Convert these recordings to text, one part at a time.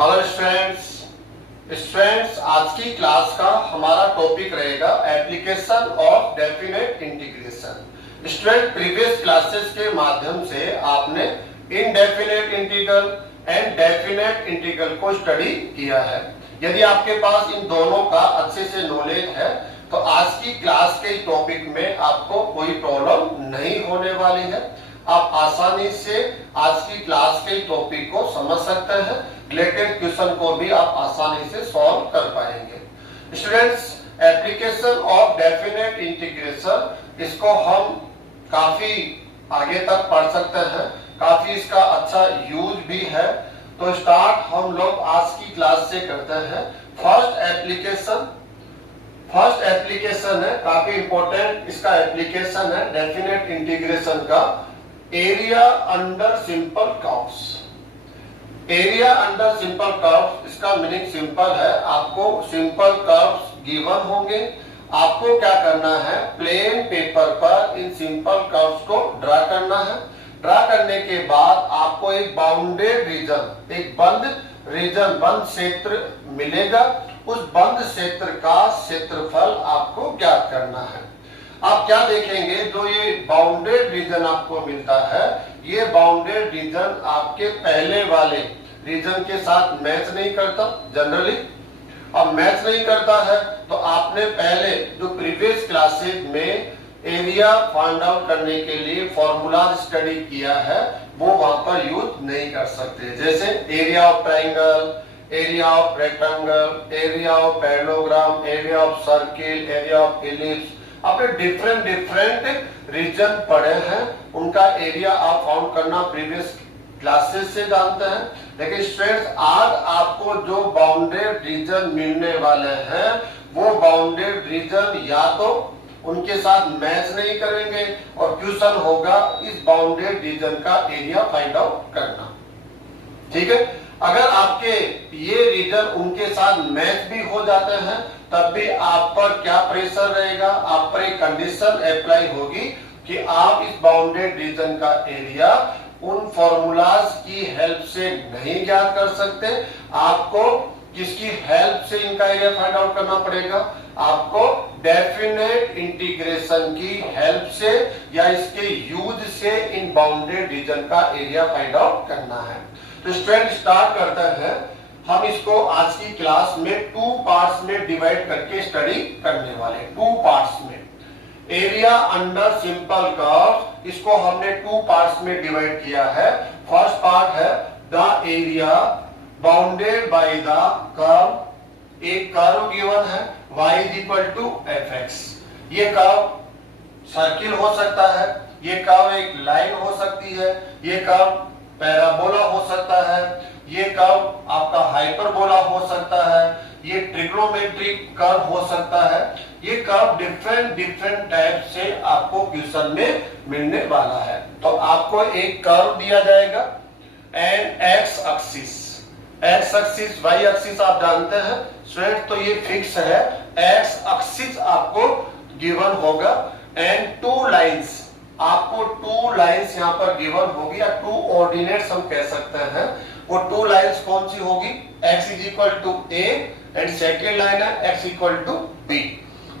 Hello students, आज की class का हमारा टॉपिक रहेगा application of definite integration. Student, previous classes के माध्यम से आपने indefinite integral and definite integral को स्टडी किया है। यदि आपके पास इन दोनों का अच्छे से नॉलेज है तो आज की क्लास के टॉपिक में आपको कोई प्रॉब्लम नहीं होने वाली है। आप आसानी से आज की क्लास के टॉपिक को समझ सकते हैं। रिलेटेड क्वेश्चन को भी आप आसानी से सॉल्व कर पाएंगे। Students, application of definite integration, इसको हम काफी आगे तक पढ़ सकते हैं, काफी इसका अच्छा यूज भी है। तो स्टार्ट हम लोग आज की क्लास से करते हैं। फर्स्ट एप्लीकेशन है, काफी इंपॉर्टेंट इसका एप्लीकेशन है डेफिनेट इंटीग्रेशन का, area under simple curves. Area under simple curves, इसका मीनिंग सिंपल है। आपको सिंपल कर्व्स गिवन होंगे, आपको क्या करना है, प्लेन पेपर पर इन सिंपल कर्व्स को ड्रा करना है। ड्रा करने के बाद आपको एक बाउंडेड रीजन, एक बंद रीजन, बंद क्षेत्र मिलेगा। उस बंद क्षेत्र का क्षेत्रफल आपको ज्ञात करना है। आप क्या देखेंगे, जो ये बाउंडेड रीजन आपको मिलता है, ये बाउंडेड रीजन आपके पहले वाले रीजन के साथ मैच नहीं करता जनरली। अब मैच नहीं करता है तो आपने पहले जो प्रीवियस क्लासेस में एरिया फाइंड आउट करने के लिए फॉर्मूला स्टडी किया है वो वहां पर यूज नहीं कर सकते। जैसे area of triangle, area of rectangle, area of parallelogram, area of circle, area of ellipse, आपने डिफरेंट रीजन पढ़े हैं, उनका एरिया आप फाउंड करना प्रीवियस क्लासेस से जानते हैं। लेकिन स्टूडेंट्स, आज आपको जो बाउंडेड रीजन मिलने वाले हैं वो बाउंडेड रीजन या तो उनके साथ मैच नहीं करेंगे और क्वेश्चन होगा इस बाउंडेड रीजन का एरिया फाइंड आउट करना। ठीक है, अगर आपके ये रीजन उनके साथ मैच भी हो जाते हैं तब भी आप पर क्या प्रेशर रहेगा, आप पर एक कंडीशन अप्लाई होगी कि आप इस बाउंडेड रीजन का एरिया उन फॉर्मूलाज की हेल्प से नहीं ज्ञात कर सकते। आपको किसकी हेल्प से इनका एरिया फाइंड आउट करना पड़ेगा, आपको डेफिनेट इंटीग्रेशन की हेल्प से या इसके यूज से इन बाउंडेड रीजन का एरिया फाइंड आउट करना है। तो स्टूडेंट, स्टार्ट करते हैं। हम इसको आज की क्लास में 2 पार्ट्स में डिवाइड करके स्टडी करने वाले। 2 पार्ट्स में एरिया अंडर सिंपल कर्व, इसको हमने 2 पार्ट्स में डिवाइड किया है। फर्स्ट पार्ट है the area bounded by the curve. एक कर्व गिवन है y fx। ये कर्व सर्किल हो सकता है, ये कर्व एक लाइन हो सकती है, ये कर्व पैराबोला हो सकता है, ये कर्व आपका हाइपरबोला हो सकता है, ये ट्रिग्नोमेट्रिक कर्व हो सकता है। ये कर्व डिफरेंट टाइप से आपको क्वेश्चन में मिलने वाला है। तो आपको एक कर्व दिया जाएगा and x axis y axis आप जानते हैं स्टूडेंट, तो ये फिक्स है। एक्स एक्सिस आपको गिवन होगा एंड 2 लाइंस, आपको 2 लाइंस यहाँ पर गिवन होगी या 2 ऑर्डिनेट्स हम कह सकते हैं। वो 2 लाइंस कौन सी होगी, x is equal to a and second line है x इक्वल टू b।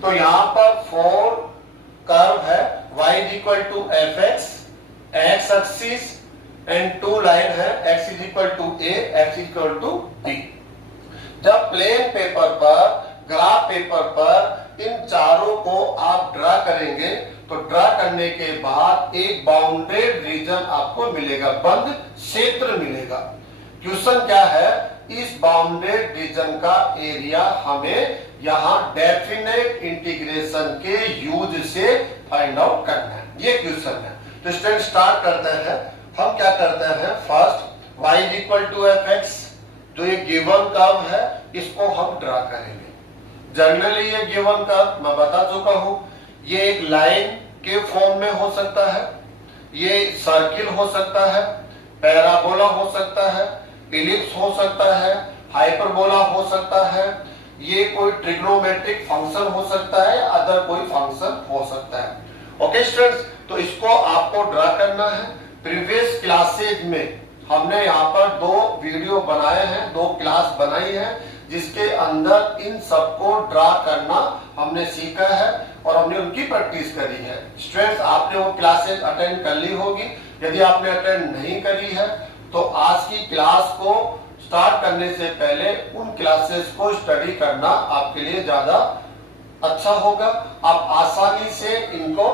तो यहाँ पर 4 कर्व है, y is equal to fx, x axis and 2 line है x is equal to a, x equal to b। जब plain paper पर, graph paper पर इन चारों को आप ड्रा करेंगे तो ड्रा करने के बाद एक बाउंडेड रीजन आपको मिलेगा, बंद क्षेत्र मिलेगा। क्वेश्चन क्या है, इस बाउंडेड रीजन का एरिया हमें यहाँ डेफिनेट इंटीग्रेशन के यूज से फाइंड आउट करना है, ये क्वेश्चन है। तो स्टूडेंट, स्टार्ट करते हैं। हम क्या करते हैं, first y is equal to fx, जो ये गिवन कर्व है इसको हम ड्रा करेंगे। जनरली ये गिवन कर्व मैं बता चुका हूं, ये एक लाइन के फॉर्म में हो सकता है, ये सर्किल हो सकता है, पैराबोला हो सकता है, एलिप्स हो सकता है, हाइपरबोला हो सकता है, ये कोई ट्रिग्नोमेट्रिक फंक्शन हो सकता है, अदर कोई फंक्शन हो सकता है। ओके स्टूडेंट्स, तो इसको आपको ड्रा करना है। प्रीवियस क्लासेज में हमने यहाँ पर 2 वीडियो बनाए हैं, 2 क्लास बनाई है जिसके अंदर इन सबको ड्रा करना हमने सीखा है और हमने उनकी प्रैक्टिस करी है। स्टूडेंट्स, आपने वो क्लासेस अटेंड कर ली होगी। यदि आपने अटेंड नहीं करी है तो आज की क्लास को स्टार्ट करने से पहले उन क्लासेस को स्टडी करना आपके लिए ज्यादा अच्छा होगा। आप आसानी से इनको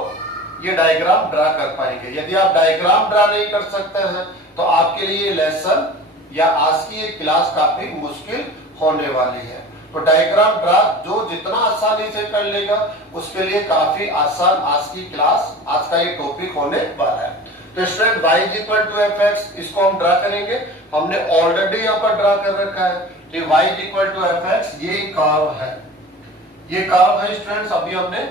ये डायग्राम ड्रा कर पाएंगे। यदि आप डायग्राम ड्रा नहीं कर सकते हैं तो आपके लिए लेसन या आज की ये क्लास काफी मुश्किल होने वाली है। तो डायग्राम ड्रा जो जितना आसानी से कर लेगा उसके लिए काफी आसान आज की क्लास, आज का ये टॉपिक होने वाला है। तो student, y is equal to f x, इसको हम ड्रा करेंगे। हमने ऑलरेडी यहाँ पर ड्रा कर रखा है। तो y is equal to f x, ये कर्व है, ये कर्व है स्टूडेंट्स। अभी हमने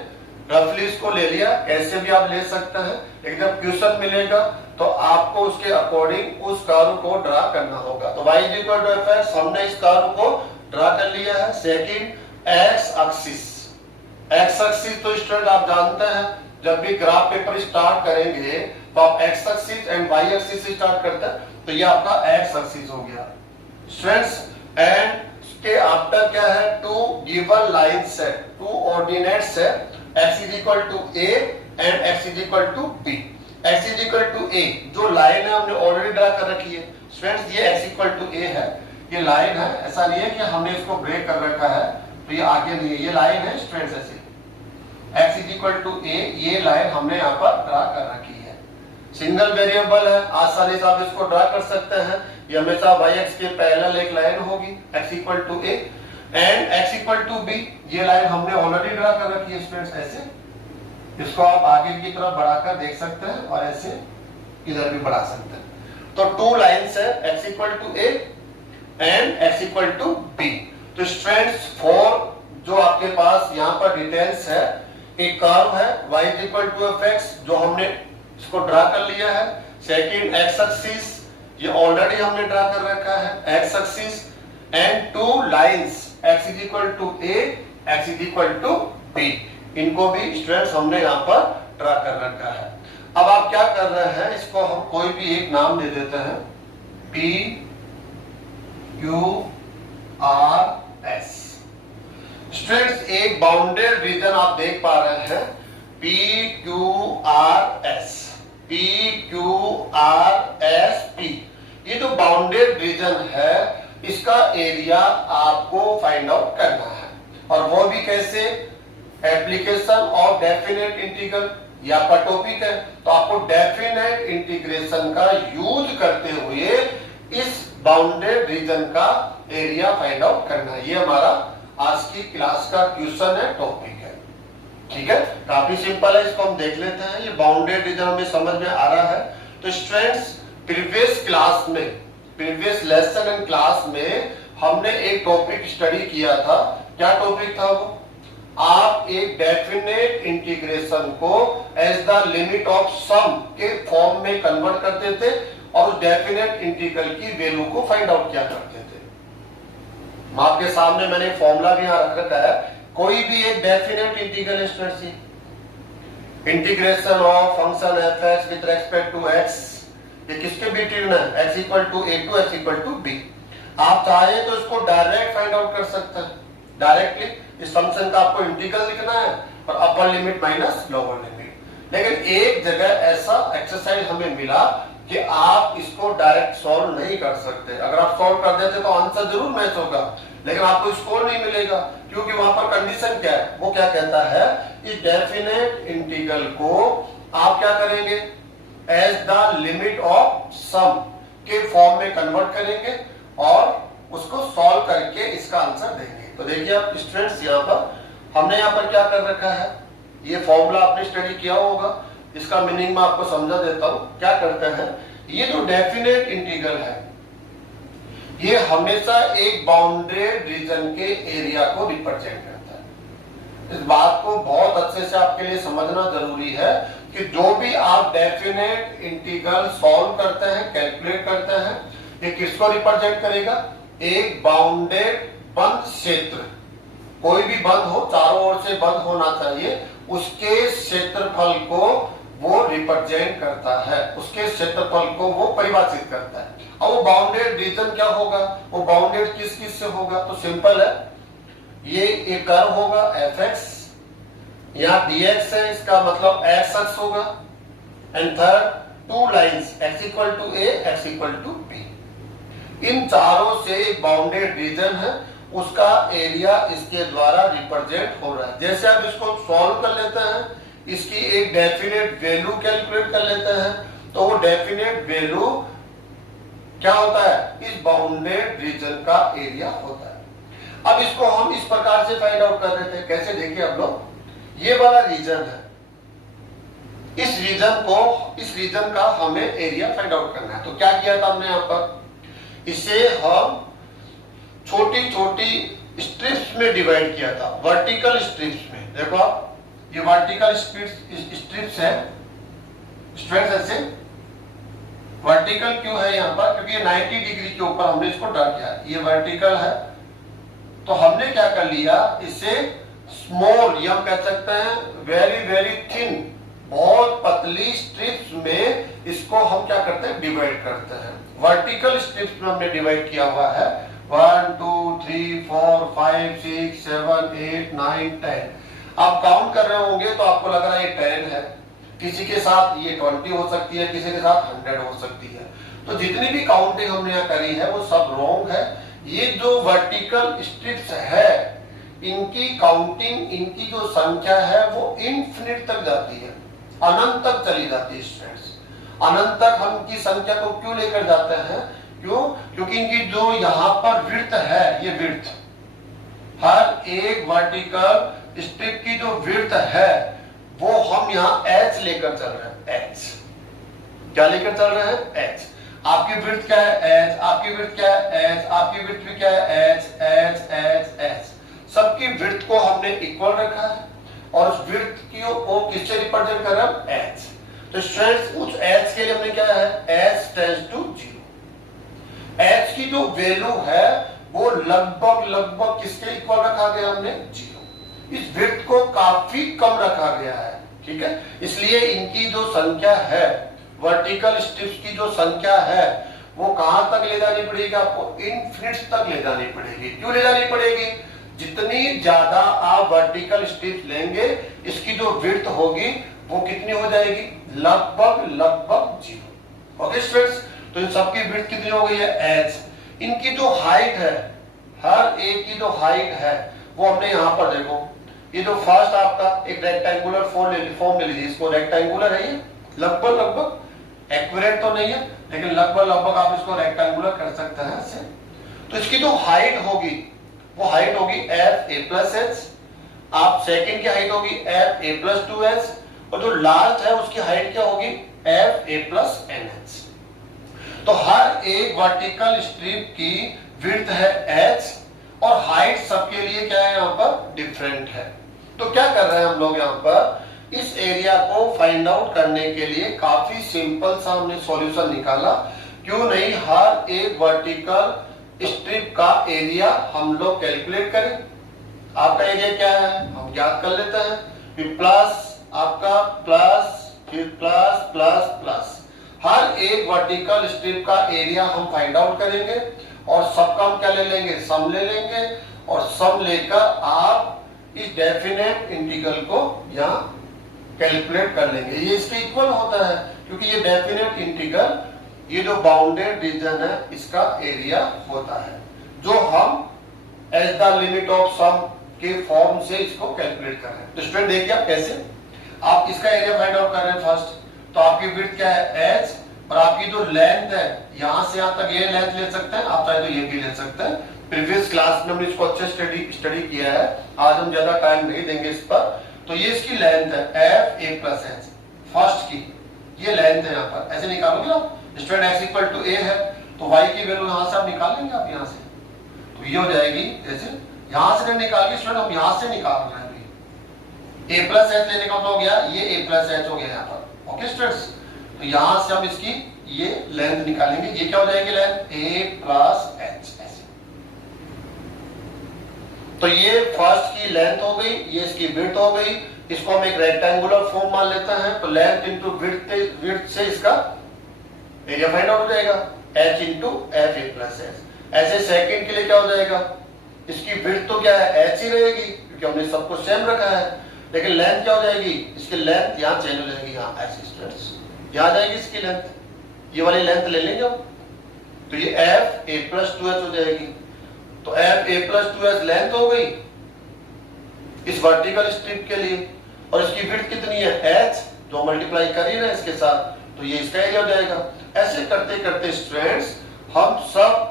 रफली इसको ले लिया, कैसे भी आप ले सकते हैं, लेकिन जब क्वेश्चन मिलेगा तो आपको उसके अकॉर्डिंग उस कर्व को ड्रा करना होगा। तो y is equal to f x, हमने इस कर्व को ड्रा कर लिया है। Second, x axis, x axis तो स्टूडेंट आप जानते हैं जब भी ग्राफ पेपर स्टार्ट करेंगे तो आप x axis and y axis से स्टार्ट करते हैं, तो ये आपका एक्स एक्सिस हो गया स्टूडेंट्स। एंड के आफ्टर क्या है, 2 गिवन लाइंस है, 2 ऑर्डिनेट्स है, x is equal to a and x is equal to b। x is equal to a जो लाइन है हमने ऑलरेडी ड्रा कर रखी है स्टूडेंट्स, ये x इक्वल टू a है, ये लाइन है। ऐसा नहीं है कि हमने इसको ब्रेक कर रखा है तो ये आगे नहीं है, ये लाइन है स्टूडेंट्स। ऐसे x is equal to a, ये लाइन हमने यहाँ पर ड्रा कर रखी है। सिंगल वेरिएबल है, आसानी से आप इसको ड्रा कर सकते हैं। ये हमेशा y x के पैरेलल एक लाइन होगी, x equal to a and x equal to b, ये लाइन हमने ऑलरेडी ड्रा कर रखी है स्टूडेंट्स। ऐसे इसको आप आगे की तरफ बढ़ाकर देख सकते हैं और ऐसे इधर भी बढ़ा सकते हैं। तो 2 लाइंस है, x equal to a and x equal to b। तो स्टूडेंट्स, 4 जो आपके पास यहाँ पर डिटेल्स है, एक कर्व है y is equal to f x जो हमने इसको ड्रा कर लिया है। सेकंड, एक्स एक्सिस, ये ऑलरेडी हमने ड्रा कर रखा है, x axis and 2 lines, x is equal to a, x is equal to b। इनको भी स्टूडेंट्स हमने यहाँ पर ड्रा कर रखा है। अब आप क्या कर रहे हैं, इसको हम कोई भी एक नाम दे देते हैं, p q r s। Students, एक बाउंडेड रीजन आप देख पा रहे हैं, p q r s, p q r s p। ये जो बाउंडेड रीजन है इसका एरिया आपको फाइंड आउट करना है, और वो भी कैसे, एप्लीकेशन ऑफ डेफिनेट इंटीग्रल। या पर टॉपिक है तो आपको डेफिनेट इंटीग्रेशन का यूज करते हुए इस बाउंडेड रीजन का एरिया फाइंड आउट करना है। ये हमारा आज की क्लास का क्वेश्चन है, टॉपिक है। ठीक है, काफी सिंपल है, इसको हम देख लेते हैं। ये बाउंडेड रीजन हमें समझ में आ रहा है। तो स्टूडेंट्स, प्रीवियस क्लास में, प्रीवियस लेसन एंड क्लास में हमने एक टॉपिक स्टडी किया था। क्या टॉपिक था वो? आप एक डेफिनेट इंटीग्रेशन को as the limit of some के फॉर्म में कन्वर्ट करते थे और उस डेफिनेट इंटीग्रल की वैल्यू को फाइंड आउट किया करते थे। आपके सामने मैंने फॉर्मूला भी यहाँ रख रखा है। कोई भी एक definite integral students, integration of function f x with respect to x, ये किसके बिटवीन है, x equal to a to x equal to b। आप चाहे तो इसको डायरेक्ट फाइंड आउट कर सकते हैं, डायरेक्टली इस फंक्शन का आपको इंटीग्रल लिखना है और अपर लिमिट माइनस लोअर लिमिट। लेकिन एक जगह ऐसा एक्सरसाइज हमें मिला कि आप इसको डायरेक्ट सॉल्व नहीं कर सकते। अगर आप सॉल्व कर देते तो आंसर जरूर मैच होगा, लेकिन आपको स्कोर नहीं मिलेगा, क्योंकि वहां पर कंडीशन क्या है, वो क्या कहता है, इस डेफिनेट इंटीग्रल को आप क्या करेंगे, as the limit of some के फॉर्म में कन्वर्ट करेंगे और उसको सॉल्व करके इसका आंसर देंगे। तो देखिए आप स्टूडेंट्स, यहाँ पर हमने यहाँ पर क्या कर रखा है, ये फॉर्मूला आपने स्टडी किया होगा, इसका मीनिंग मैं आपको समझा देता हूं। क्या करते हैं, ये जो डेफिनेट इंटीग्रल है ये हमेशा एक बाउंडेड रीजन के एरिया को रिप्रेजेंट करता है। इस बात को बहुत अच्छे से आपके लिए समझना जरूरी है कि जो भी आप डेफिनेट इंटीग्रल सॉल्व करते हैं, कैलकुलेट करते हैं, ये किसको रिप्रेजेंट करेगा, एक बाउंडेड बंद क्षेत्र, कोई भी बंद हो, चारों ओर से बंद होना चाहिए, उसके क्षेत्रफल को वो रिप्रेजेंट करता है, उसके क्षेत्रफल को वो परिभाषित करता है। अब वो बाउंडेड रीजन क्या होगा, वो बाउंडेड किस किस से होगा, तो सिंपल है, ये एक कर्व होगा fx, यहाँ dx है, इसका मतलब x अक्ष होगा, and third two lines x equal to a, x equal to b। इन चारों से एक बाउंडेड रीजन है, उसका एरिया इसके द्वारा रिप्रेजेंट हो रहा है। जैसे आप इसको सॉल्व कर लेते हैं, इसकी एक डेफिनेट वैल्यू कैलकुलेट कर लेते हैं, तो वो डेफिनेट वैल्यू क्या होता है, इस बाउंडेड रीजन का एरिया होता है। अब इसको हम इस प्रकार से फाइंड आउट कर रहे थे, कैसे देखिए आप लोग, ये वाला रीजन है, इस रीजन का हमें एरिया फाइंड आउट करना है। तो क्या किया था हमने यहाँ पर, इसे हम छोटी छोटी स्ट्रिप्स में डिवाइड किया था, वर्टिकल स्ट्रिप्स में। देखो आप, ये वर्टिकल स्ट्रिप्स है, स्ट्रेट्स ऐसे वर्टिकल क्यों है यहाँ पर, क्योंकि ये 90 डिग्री के ऊपर हमने इसको ड्रा किया, ये वर्टिकल है। तो हमने क्या कर लिया, इसे स्मॉल, ये हम कह सकते हैं वेरी वेरी थिन, बहुत पतली स्ट्रिप्स में इसको हम क्या करते हैं, डिवाइड करते हैं। वर्टिकल स्ट्रिप्स में हमने डिवाइड किया हुआ है 1 2 3 4 5 6 7 8 9 10। आप काउंट कर रहे होंगे तो आपको लग रहा है ये 10 है, किसी के साथ ये 20 हो सकती है, किसी के साथ 100 हो सकती है। तो जितनी भी काउंटिंग हमने यहाँ करी है वो सब रॉन्ग है। ये जो वर्टिकल स्ट्रिप्स है, इनकी काउंटिंग, इनकी जो संख्या है वो इनफिनिट तक जाती है, अनंत तक चली जाती है स्टूडेंट्स। अनंत तक हम इनकी संख्या को क्यों लेकर जाते हैं, क्यों, क्योंकि इनकी जो यहाँ पर विड्थ है, ये विड्थ, हर एक वर्टिकल स्ट्रिप की जो विड्थ है वो हम यहाँ h लेकर चल रहे हैं, h क्या लेकर चल रहे हैं, h। आपकी विड्थ क्या है, h, आपकी विड्थ क्या है, h, आपकी विड्थ भी क्या है, h h h h। सबकी विड्थ को हमने इक्वल रखा है और उस विड्थ की वो किससे रिप्रेजेंट कर रहा है, h। तो स्टूडेंट्स उस h के लिए हमने क्या है, h टेंड्स टू 0। h की जो वैल्यू है वो लगभग किसके इक्वल रखा गया, हमने 0। इस विड्थ को काफी कम रखा गया है, ठीक है। इसलिए इनकी जो संख्या है, वर्टिकल स्ट्रिप्स की जो संख्या है, वो कहां तक ले जानी पड़ेगी, आपको इनफिनिट तक ले जानी पड़ेगी। क्यों ले जानी पड़ेगी, जितनी ज्यादा आप वर्टिकल स्ट्रिप्स लेंगे, इसकी जो विड्थ होगी वो कितनी हो जाएगी, लगभग 0। ओके स्टूडेंट्स, तो इन सबकी विड्थ कितनी हो गई है, h। इनकी जो हाइट है, हर एक की जो हाइट है वो हमने यहाँ पर देखो, ये जो फर्स्ट आपका एक रेक्टेंगुलर फॉर्म ले लीजिए, इसको रेक्टेंगुलर है, ये लगभग एक्यूरेट तो नहीं है, लेकिन लगभग आप इसको रेक्टेंगुलर कर सकते हैं ऐसे। तो इसकी जो हाइट होगी वो हाइट होगी f a plus h, आप सेकंड की हाइट होगी f a plus 2h, और जो लास्ट है उसकी हाइट क्या होगी, f a plus nh। तो हर एक वर्टिकल स्ट्रिप की विड्थ है h और हाइट सबके लिए क्या है, यहाँ पर डिफरेंट है। तो क्या कर रहे हैं हम लोग यहाँ पर, इस एरिया को फाइंड आउट करने के लिए काफी सिंपल सा हमने सॉल्यूशन निकाला। क्यों नहीं हर एक वर्टिकल स्ट्रिप का एरिया हम लोग कैलकुलेट करें। आपका एरिया क्या है, हम ज्ञात कर लेते हैं, फिर प्लस आपका प्लस, फिर प्लस प्लस प्लस, हर एक वर्टिकल स्ट्रिप का एरिया हम फाइंड आउट करेंगे और सबका हम क्या ले लेंगे, सम ले लेंगे, और सम लेकर आप इस डेफिनेट इंटीग्रल को यहाँ कैलकुलेट कर लेंगे। ये इसके इक्वल होता है, क्योंकि ये डेफिनेट इंटीग्रल, ये जो बाउंडेड रीजन है, इसका एरिया होता है, जो हम as the limit of some के फॉर्म से इसको कैलकुलेट कर रहे हैं। तो स्टूडेंट देखिए आप कैसे, आप इसका एरिया फाइंड आउट कर रहे हैं फर्स्ट। तो आपकी विड्थ क्या है, h, और आपकी जो लेंथ है यहाँ से यहाँ तक, ये लेंथ ले सकते हैं आप, चाहे तो ये भी ले सकते हैं। प्रीवियस क्लास में हमने इसको अच्छे स्टडी किया है, आज हम ज्यादा टाइम नहीं देंगे इस पर। तो ये इसकी लेंथ है f a plus h, first की ये लेंथ है, यहाँ पर ऐसे निकालोगे ना student, x equal to a है तो y की वैल्यू यहाँ से आप निकाल लेंगे, आप यहाँ से, तो ये हो जाएगी, जैसे यहाँ से निकाल के स्टूडेंट हम यहाँ से निकाल रहे हैं, a प्लस h लेने का मतलब हो गया, ये a प्लस h हो गया यहाँ पर। ओके स्टूडेंट्स, तो यहाँ से हम इसकी ये लेंथ निकालेंगे, ये क्या हो जाएगी लेंथ, a प्लस h ऐसे। तो ये फर्स्ट की लेंथ हो गई, ये इसकी विड्थ हो गई, इसको हम एक रेक्टेंगुलर फॉर्म मान लेते हैं, तो लेंथ इंटू विड्थ से इसका एरिया फाइंड आउट हो जाएगा, h into F A plus H. ऐसे सेकंड के लिए क्या हो जाएगा, इसकी विड्थ तो क्या है h ही रहेगी क्योंकि हमने सबको सेम रखा है, लेकिन लेंथ क्या हो जाएगी, इसकी लेंथ यहाँ चेंज हो जाएगी, यहाँ ऐसे स्टूडेंट्स यहाँ आ जाएगी इसकी लेंथ, ये वाली लेंथ ले लेंगे हम, तो ये एफ ए प्लस 2h हो जाएगी। तो F A plus 2h length हो गई इस वर्टिकल स्ट्रिप के लिए, और इसकी विड्थ कितनी है h, जो मल्टीप्लाई कर ही रहे हैं इसके साथ, तो ये इसका एरिया हो जाएगा। ऐसे करते करते स्टूडेंट्स हम सब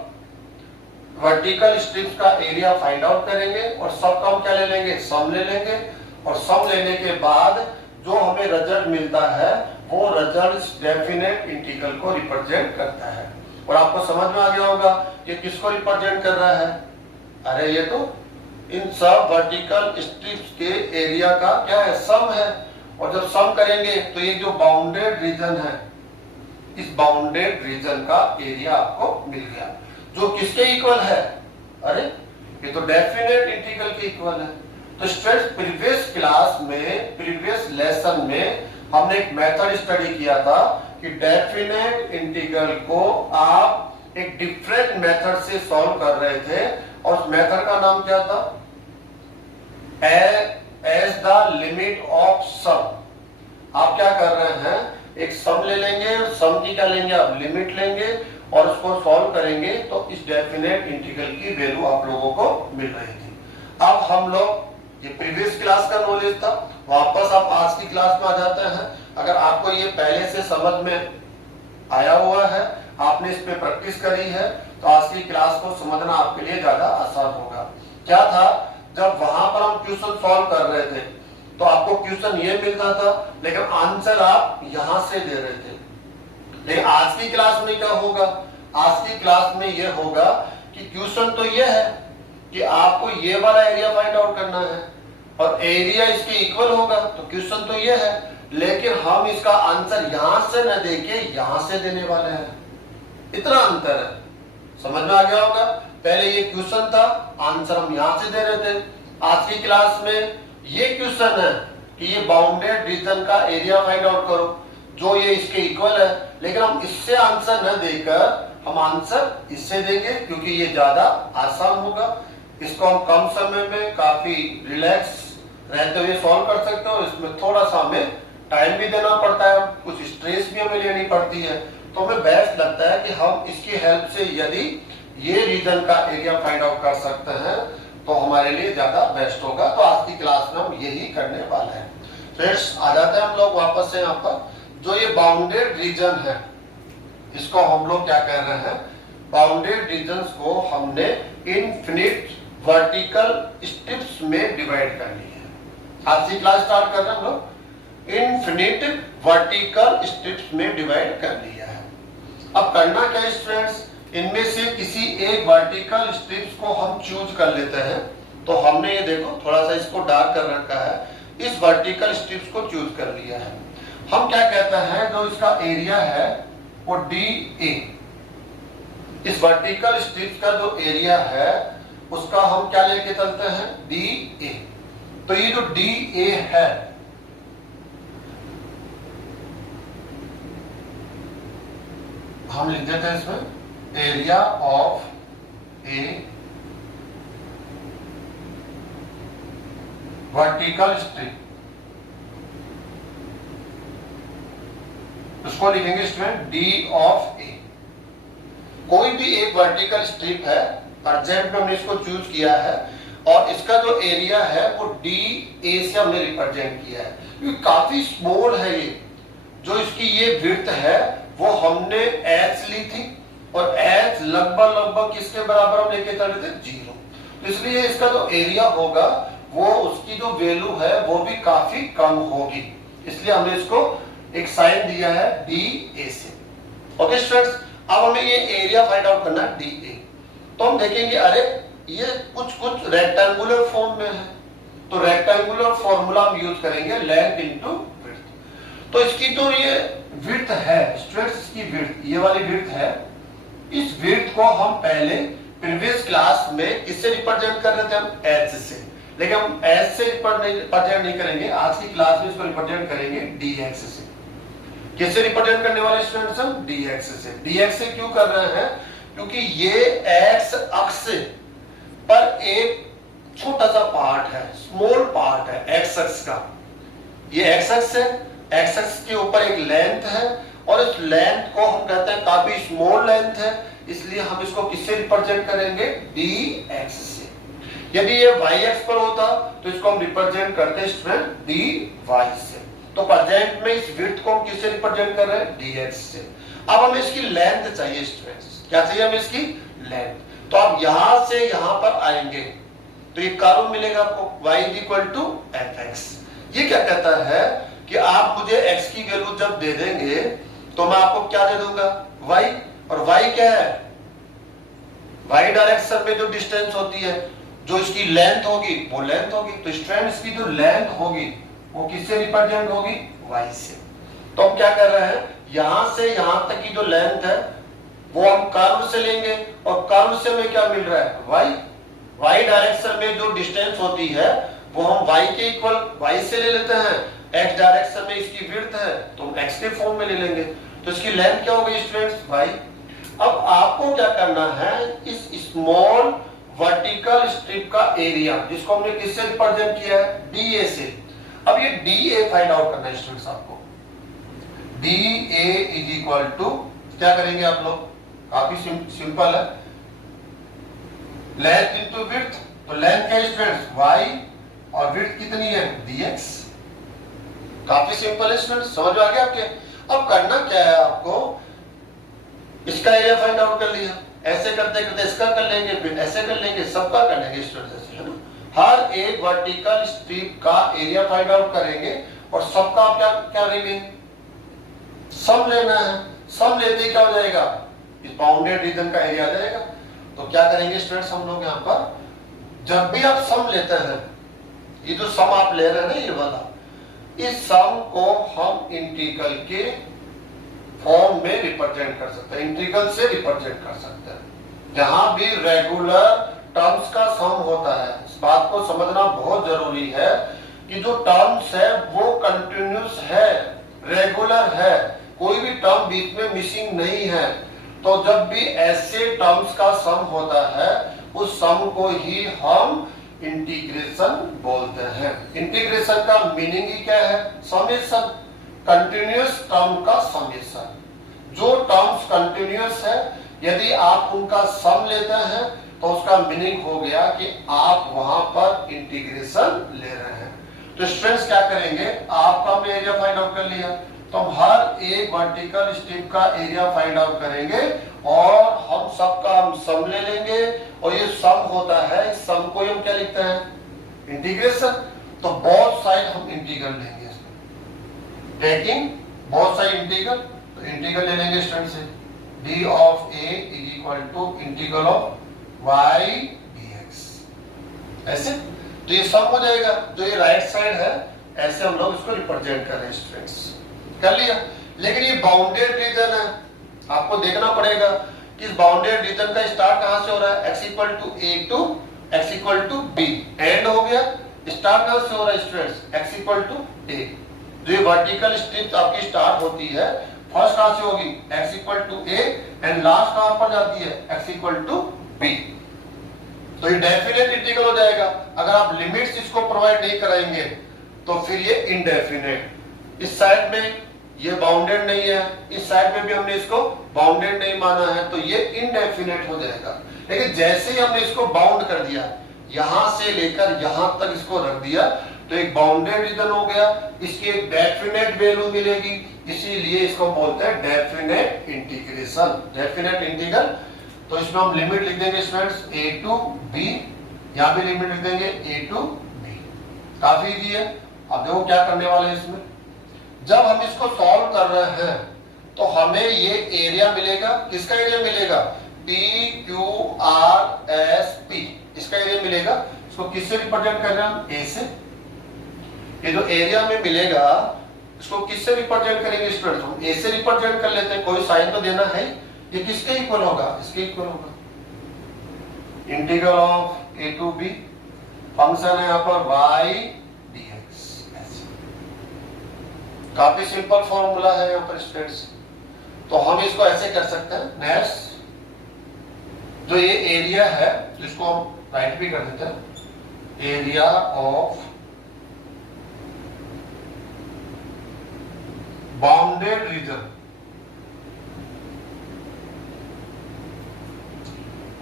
वर्टिकल स्ट्रिप्स का एरिया फाइंड आउट करेंगे और सबका हम क्या ले लेंगे, सम ले लेंगे, और सम लेने के बाद जो हमें रिजल्ट मिलता है वो रिजल्ट डेफिनेट इंटीग्रल को रिप्रेजेंट करता है। और आपको समझ में आ गया होगा ये किसको रिप्रेजेंट कर रहा है, अरे ये तो इन सब वर्टिकल स्ट्रिप्स के एरिया का क्या है, सम है। और जब सम करेंगे तो ये जो बाउंडेड रीजन है, इस बाउंडेड रीजन का एरिया आपको मिल गया, जो किसके इक्वल है, अरे ये तो डेफिनेट इंटीग्रल के इक्वल है। तो स्टूडेंट्स प्रीवियस क्लास में, प्रीवियस लेसन में हमने एक मेथड स्टडी किया था कि डेफिनेट इंटीग्रल को आप एक डिफरेंट मेथड से सॉल्व कर रहे थे, और उस मेथड का नाम क्या था, as the limit of some. आप क्या कर रहे हैं, एक सम ले लेंगे, सम की क्या लेंगे आप, लिमिट लेंगे, और उसको सॉल्व करेंगे तो इस डेफिनेट इंटीग्रल की वैल्यू आप लोगों को मिल रही थी। अब हम लोग, ये प्रीवियस क्लास का नॉलेज था, वापस आप आज की क्लास में आ जाते हैं। अगर आपको ये पहले से समझ में आया हुआ है, आपने इस पे प्रैक्टिस करी है, तो आज की क्लास को समझना आपके लिए ज्यादा आसान होगा। क्या था, जब वहां पर हम क्वेश्चन सॉल्व कर रहे थे तो आपको क्वेश्चन ये मिलता था, लेकिन आंसर आप यहां से दे रहे थे। लेकिन आज की क्लास में क्या होगा, आज की क्लास में ये होगा कि क्वेश्चन तो ये है कि आपको ये वाला एरिया फाइंड आउट करना है और एरिया इसके इक्वल होगा, तो क्वेश्चन तो ये है, लेकिन हम इसका आंसर यहां से न देके यहां से देने वाले हैं। इतना अंतर है, समझ में आ गया होगा। पहले ये क्वेश्चन था, आंसर हम यहां से दे रहे थे। आज की क्लास में ये क्वेश्चन है कि ये बाउंडेड रीजन का एरिया फाइंड आउट करो, जो ये इसके इक्वल है, लेकिन हम इससे आंसर न देकर हम आंसर इससे देंगे क्योंकि ये ज्यादा आसान होगा। इसको हम कम समय में काफी रिलैक्स रहते हुए सॉल्व कर सकते हो। इसमें थोड़ा सा हमें टाइम भी देना पड़ता है, कुछ स्ट्रेस भी हमें लेनी पड़ती है, तो हमें बेस्ट लगता है कि हम इसकी हेल्प से यदि ये रीजन का एरिया फाइंड आउट कर सकते हैं तो हमारे लिए ज्यादा बेस्ट होगा। तो आज की क्लास में हम यही करने वाले हैं। फ्रेंड्स आ जाते हैं हम लोग वापस से यहाँ पर, जो ये बाउंडेड रीजन है इसको हम लोग क्या कह रहे हैं, बाउंडेड रीजन्स को हमने इनफिनिट वर्टिकल स्ट्रिप्स में डिवाइड कर ली है। आज की क्लास स्टार्ट कर रहे हैं हम लोग, इनफिनिट वर्टिकल स्ट्रिप्स में डिवाइड कर लिया है। अब करना क्या है स्टूडेंट्स, इनमें से किसी एक वर्टिकल स्ट्रिप्स को हम चूज कर लेते हैं। तो हमने ये देखो थोड़ा सा इसको डार्क कर रखा है, इस वर्टिकल स्ट्रिप्स को चूज कर लिया है। हम क्या कहते हैं, जो इसका एरिया है वो डी ए, इस वर्टिकल स्ट्रिप्स का जो एरिया है उसका हम क्या लेके चलते हैं, डी ए। तो ये जो डी ए है, हम लिख देते हैं इसमें area of A vertical strip, उसको लिखेंगे इसमें डी ऑफ ए। कोई भी एक वर्टिकल स्ट्रिप है, अर्जेंट में हमने इसको चूज किया है, और इसका जो एरिया है वो डी ए से हमने रिप्रेजेंट किया है, क्योंकि काफी स्मॉल है ये। जो इसकी ये विड्थ है वो हमने एच ली थी, और एच लगभग किसके बराबर हम लेके चल रहे थे, 0। तो इसलिए इसका जो एरिया होगा वो उसकी जो वैल्यू है वो भी काफी कम होगी, इसलिए हमने इसको एक साइन दिया है डी ए से। ओके स्टूडेंट्स, अब हमें ये एरिया फाइंड आउट करना है डी ए। तो हम देखेंगे अरे ये कुछ रेक्टेंगुलर फॉर्म में है, तो रेक्टेंगुलर फॉर्मूला हम यूज करेंगे लेंथ इनटू विड्थ। तो इसकी जो ये विड्थ है स्टूडेंट्स, इसकी विड्थ ये वाली विड्थ है, इस विड्थ को हम पहले प्रीवियस क्लास में किससे रिप्रेजेंट कर रहे थे, हम एच से। लेकिन हम एस से रिप्रेजेंट नहीं करेंगे, आज की क्लास में इसको रिप्रेजेंट करेंगे dx से। किससे रिप्रेजेंट करने वाले स्टूडेंट्स हम? dx से। dx से क्यों कर रहे हैं? क्योंकि ये x अक्ष पर एक छोटा सा पार्ट है, स्मॉल पार्ट है x अक्ष का। ये x अक्ष है, x अक्ष के ऊपर एक लेंथ है और इस लेंथ को हम कहते हैं काफी स्मॉल लेंथ है, इसलिए हम इसको किससे रिप्रेजेंट करेंगे? dx से। यदि ये y अक्ष पर होता तो इसको हम रिप्रेजेंट करते स्टूडेंट dy से। तो प्रेजेंट में इस विड्थ को हम किससे रिप्रेजेंट कर रहे हैं? dx से। अब हमें इसकी लेंथ चाहिए स्टूडेंट्स। क्या चाहिए हमें? इसकी लेंथ। तो आप यहां से यहां पर आएंगे तो ये कर्व मिलेगा आपको y fx। ये क्या कहता है कि आप मुझे x की वैल्यू जब दे देंगे तो मैं आपको क्या दे दूंगा? y। और y क्या है? y डायरेक्शन में जो डिस्टेंस होती है, जो इसकी लेंथ होगी वो लेंथ होगी। तो स्ट्रैंड की जो लेंथ होगी वो किससे रिप्रेजेंट होगी? y से। तो हम क्या कर रहे हैं? यहां से यहां तक की जो लेंथ है वो हम कर्व से लेंगे और कर्व से हमें क्या मिल रहा है? y। y डायरेक्शन में जो डिस्टेंस होती है वो हम y के इक्वल y से ले लेते हैं। x डायरेक्शन में इसकी विड्थ है तो हम x के फॉर्म में ले लेंगे। तो इसकी लेंथ क्या होगी स्टूडेंट्स? y। अब आपको क्या करना है? इस स्मॉल वर्टिकल स्ट्रिप का एरिया, जिसको हमने किससे रिप्रेजेंट किया है? dA से। अब ये dA फाइंड आउट करना है स्टूडेंट्स आपको। dA इज इक्वल टू क्या करेंगे आप लोग? काफी सिंपल है, लेंथ इनटू विड्थ। तो लेंथ क्या है स्टूडेंट्स? y और विड्थ कितनी है? dx। काफी सिंपल है स्टूडेंट्स, समझ में आ गया आपके? अब करना क्या है आपको? इसका एरिया फाइंड आउट कर लिया, ऐसे करते करते इसका कर लेंगे, फिर ऐसे कर लेंगे, सबका कर लेंगे स्टूडेंट्स, ऐसे है ना। हर एक वर्टिकल स्ट्रिप का एरिया फाइंड आउट करेंगे और सबका आप क्या करेंगे? सम लेना है। सम लेते ही क्या हो जाएगा? इस बाउंडेड रीजन का एरिया आ जाएगा। तो क्या करेंगे स्टूडेंट्स हम लोग यहाँ पर? जब भी आप सम लेते हैं, ये जो सम आप ले रहे हैं ना ये वाला, इस सम को हम इंटीग्रल के फॉर्म में रिप्रेजेंट कर सकते हैं, इंटीग्रल से रिप्रेजेंट कर सकते हैं। जहां भी रेगुलर टर्म्स का सम होता है, इस बात को समझना बहुत जरूरी है कि जो टर्म्स है वो कंटिन्यूस है, रेगुलर है, कोई भी टर्म बीच में मिसिंग नहीं है। तो जब भी ऐसे टर्म्स का सम होता है उस सम को ही हम इंटीग्रेशन बोलते हैं। इंटीग्रेशन का मीनिंग ही क्या है? समेशन, कंटिन्यूअस टर्म का समेशन। जो टर्म्स कंटिन्यूअस है यदि आप उनका सम लेते हैं तो उसका मीनिंग हो गया कि आप वहां पर इंटीग्रेशन ले रहे हैं। तो स्टूडेंट्स क्या करेंगे? आपका हमने एरिया फाइंड आउट कर लिया तो हम हर एक वर्टिकल स्ट्रिप का एरिया फाइंड आउट करेंगे और हम सबका हम सम ले लेंगे और ये सम होता है, इस सम को हम क्या लिखते हैं? इंटीग्रेशन। तो बोथ साइड हम इंटीग्रल लेंगे इसमें, टेकिंग बोथ साइड इंटीग्रल। तो इंटीग्रल ले लेंगे स्टूडेंट से d of a is equal to integral of y dx। ऐसे तो ये सम हो जाएगा। जो ये राइट साइड है ऐसे हम लोग इसको रिप्रेजेंट कर रहे हैं स्टूडेंट्स, कर लिया। लेकिन ये बाउंडेड रीजन है, आपको देखना पड़ेगा कि इस बाउंडेड रीजन का स्टार्ट कहां से हो रहा है? x equal to a to x equal to b। And हो गया, स्टार्ट कहां से हो रहा है students? x equal to a। जो ये वर्टिकल स्ट्रिप आपकी स्टार्ट होती है फर्स्ट कहां से होगी? x equal to a and last कहां पर जाती है? x equal to b। तो ये डेफिनेट इंटीग्रल हो जाएगा। अगर आप लिमिट्स इसको प्रोवाइड नहीं कराएंगे तो फिर ये इनडेफिनेट। इस साइड में ये बाउंडेड नहीं है, इस साइड में भी हमने इसको बाउंडेड नहीं माना है, तो ये इनडेफिनेट हो जाएगा। लेकिन जैसे ही हमने इसको बाउंड कर दिया, यहां से लेकर यहां तक इसको रख दिया, तो एक बाउंडेड रीजन हो गया, इसकी एक डेफिनेट वैल्यू मिलेगी, इसीलिए इसको बोलते हैं डेफिनेट इंटीग्रेशन, डेफिनेट इंटीग्रल। तो इसमें हम लिमिट लिख देंगे स्टूडेंट्स a टू b, यहां भी लिमिट लिख देंगे a टू b। काफी इजी है। अब देखो क्या करने वाले हैं इसमें। जब हम इसको सॉल्व कर रहे हैं तो हमें ये एरिया मिलेगा। किसका एरिया मिलेगा? p q r s p, इसका एरिया मिलेगा। इसको किससे रिप्रेजेंट कर रहे हैं हम? a से। ये जो एरिया में मिलेगा इसको किससे रिप्रेजेंट करेंगे स्टूडेंट्स? हम a से रिप्रेजेंट कर लेते हैं, कोई साइन तो देना है। ये किसके इक्वल होगा? इसके इक्वल होगा। Integral of a to b function है यहाँ पर y dx। काफी सिंपल फॉर्मूला है यहाँ पर स्टूडेंट्स। तो हम इसको ऐसे कर सकते हैं, नेक्स्ट जो ये एरिया है जिसको हम राइट भी कर देते हैं, एरिया ऑफ बाउंडेड रीजन,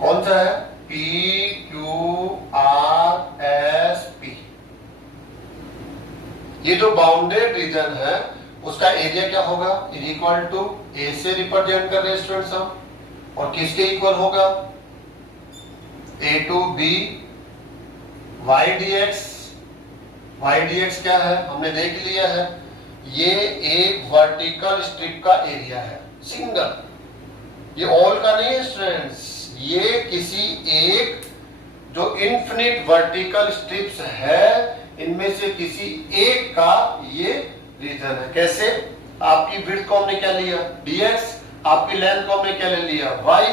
कौन सा है, P Q R S P। ये जो बाउंडेड रीजन है उसका एरिया क्या होगा, इज इक्वल टू ए से रिप्रेजेंट कर रहे हैं स्टूडेंट्स हम, और किसके इक्वल होगा, a to b y dx। y dx क्या है हमने देख लिया है, ये एक वर्टिकल स्ट्रिप का एरिया है, सिंगल, ये ऑल का नहीं है स्टूडेंट्स, ये किसी एक जो इन्फिनिट वर्टिकल स्ट्रिप्स है इनमें से किसी एक का ये रीजन है। कैसे, आपकी विड्थ को हमने क्या लिया dx, आपकी लेंथ को हमने क्या ले लिया y,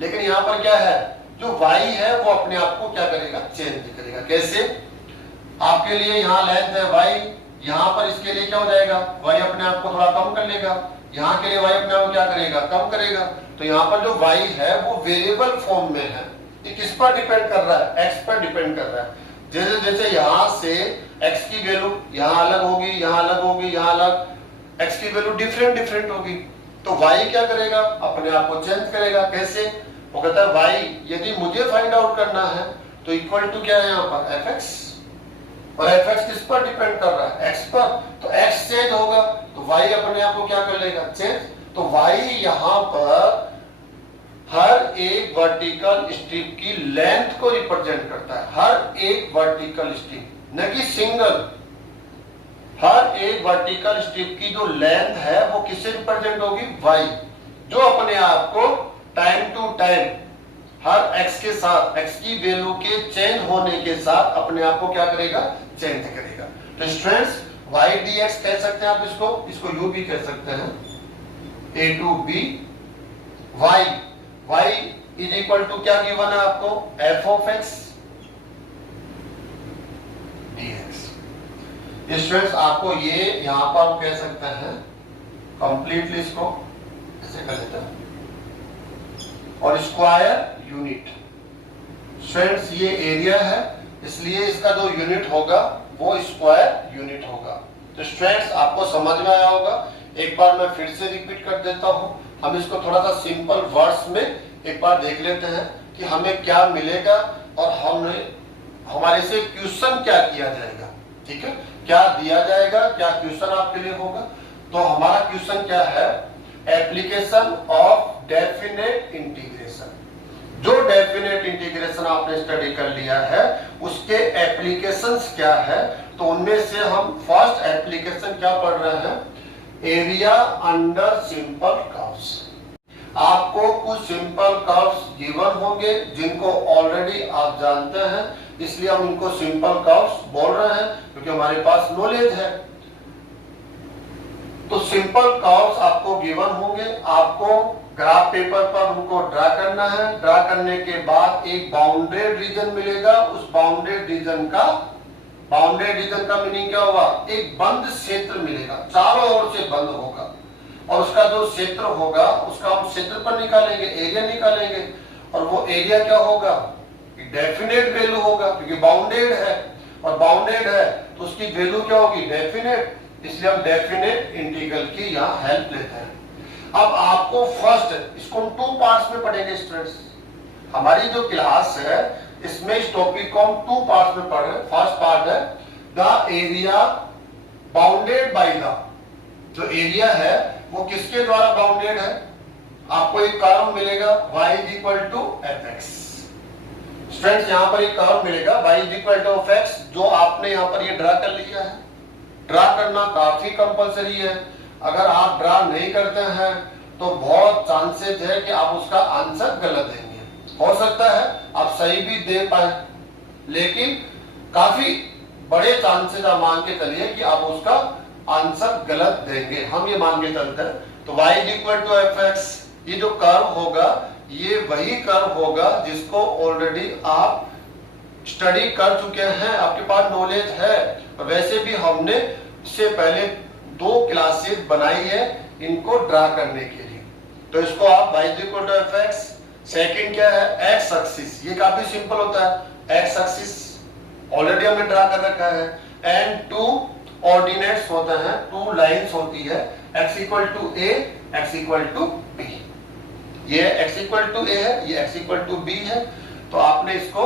लेकिन यहाँ पर क्या है, जो y है वो अपने आप को क्या करेगा, चेंज करेगा। कैसे, आपके लिए यहाँ लेंथ है y, यहाँ पर इसके लिए क्या हो जाएगा, y अपने आप को थोड़ा कम कर लेगा, यहाँ के लिए y अपने आप को क्या करेगा, कम करेगा। तो यहाँ पर जो y है वो वेरिएबल फॉर्म में है, ये किस पर डिपेंड कर रहा है, x पर डिपेंड कर रहा है। जैसे जैसे यहाँ से x की वैल्यू यहाँ अलग होगी, यहाँ अलग होगी, यहाँ अलग, x की वैल्यू डिफरेंट डिफरेंट होगी, तो y क्या करेगा, अपने आप को चेंज करेगा। कैसे, वो कहता है y यदि मुझे फाइंड आउट करना है तो इक्वल टू क्या है यहाँ पर fx, और fx किस पर डिपेंड कर रहा है, x पर, तो x चेंज होगा तो y अपने आप को क्या कर लेगा, चेंज। तो y यहाँ पर हर एक वर्टिकल स्ट्रिप की लेंथ को रिप्रेजेंट करता है, हर एक वर्टिकल स्ट्रिप, न कि सिंगल, हर एक वर्टिकल स्ट्रिप की जो लेंथ है वो किससे रिप्रेजेंट होगी, y, जो अपने आप को टाइम टू टाइम हर x के साथ, x की वैल्यू के चेंज होने के साथ अपने आप को क्या करेगा, चेंज करेगा। तो स्टूडेंट्स y dx कह सकते हैं आप इसको u भी कह सकते हैं, a to b y is equal to क्या गिवन है आपको, f of x dx। Students आपको ये यहां पर हम कह सकते हैं कंप्लीटली, इसको ऐसे कर लेते हैं, और स्क्वायर यूनिट। स्टूडेंट्स ये एरिया है इसलिए इसका जो यूनिट होगा वो स्क्वायर यूनिट होगा। तो स्टूडेंट्स आपको समझ में आया होगा, एक बार मैं फिर से रिपीट कर देता हूं, हम इसको थोड़ा सा सिंपल वर्ड्स में एक बार देख लेते हैं कि हमें क्या मिलेगा और हमारे से क्वेश्चन क्या किया जाएगा। ठीक है, क्या दिया जाएगा, क्या क्वेश्चन आपके लिए होगा। तो हमारा क्वेश्चन क्या है, एप्लीकेशन ऑफ डेफिनेट इंटीग्रेशन। जो डेफिनेट इंटीग्रेशन आपने स्टडी कर लिया है उसके एप्लीकेशंस क्या है, तो उनमें से हम फर्स्ट एप्लीकेशन क्या पढ़ रहे हैं, एरिया अंडर सिंपल कर्व्स। आपको कुछ सिंपल कर्व्स गिवन होंगे जिनको ऑलरेडी आप जानते हैं, इसलिए हम इनको सिंपल कर्व्स बोल रहे हैं क्योंकि हमारे पास नॉलेज है। तो सिंपल कर्व्स आपको गिवन होंगे, आपको ग्राफ पेपर पर उनको ड्रा करना है। ड्रा करने के बाद एक बाउंडेड रीजन मिलेगा, उस बाउंडेड रीजन का मीनिंग क्या होगा, एक बंद क्षेत्र मिलेगा, चारों ओर से बंद होगा, और उसका जो क्षेत्र होगा उसका हम क्षेत्र पर निकालेंगे, एरिया निकालेंगे, और वो एरिया क्या होगा, डेफिनेट वैल्यू होगा क्योंकि बाउंडेड है, और बाउंडेड है तो उसकी वैल्यू क्या होगी, डेफिनेट, इसलिए हम डेफिनेट इंटीग्रल की यहाँ हेल्प लेते हैं। अब आपको फर्स्ट इसको हम 2 पार्ट्स में पढ़ेंगे स्टूडेंट्स। हमारी जो क्लास है इसमें इस टॉपिक को हम 2 पार्ट्स में पढ़ रहे हैं। फर्स्ट पार्ट है the area bounded by the, जो एरिया है वो किसके द्वारा बाउंडेड है, आपको एक कर्व मिलेगा y is equal to fx। Students यहाँ पर एक कर्व मिलेगा y is equal to fx, जो आपने यहाँ पर ये ड्रा कर लिया है। ड्रा करना काफी कंपलसरी है, अगर आप ड्रा नहीं करते हैं तो बहुत चांसेस है कि आप उसका आंसर गलत देंगे। हो सकता है आप सही भी दे पाए, लेकिन काफी बड़े चांसेस आप मान के चलिए कि आप उसका आंसर गलत देंगे, हम ये मान के चलते हैं। तो y is equal to fx, ये जो कर्व होगा ये वही कर्व होगा जिसको ऑलरेडी आप स्टडी कर चुके हैं, आपके पास नॉलेज है। वैसे भी हमने इससे पहले 2 क्लासेस बनाई है इनको ड्रा करने के लिए। तो इसको आप y equal to f x, second क्या है एक्स एक्सिस, ये काफी सिंपल होता है। एक्स एक्सिस ऑलरेडी हमने ड्रा कर रखा है एंड 2 ऑर्डिनेट्स होते हैं, 2 लाइंस होती है, x equal to a, x equal to b. ये x इक्वल टू ए है, ये x इक्वल टू बी है। तो आपने इसको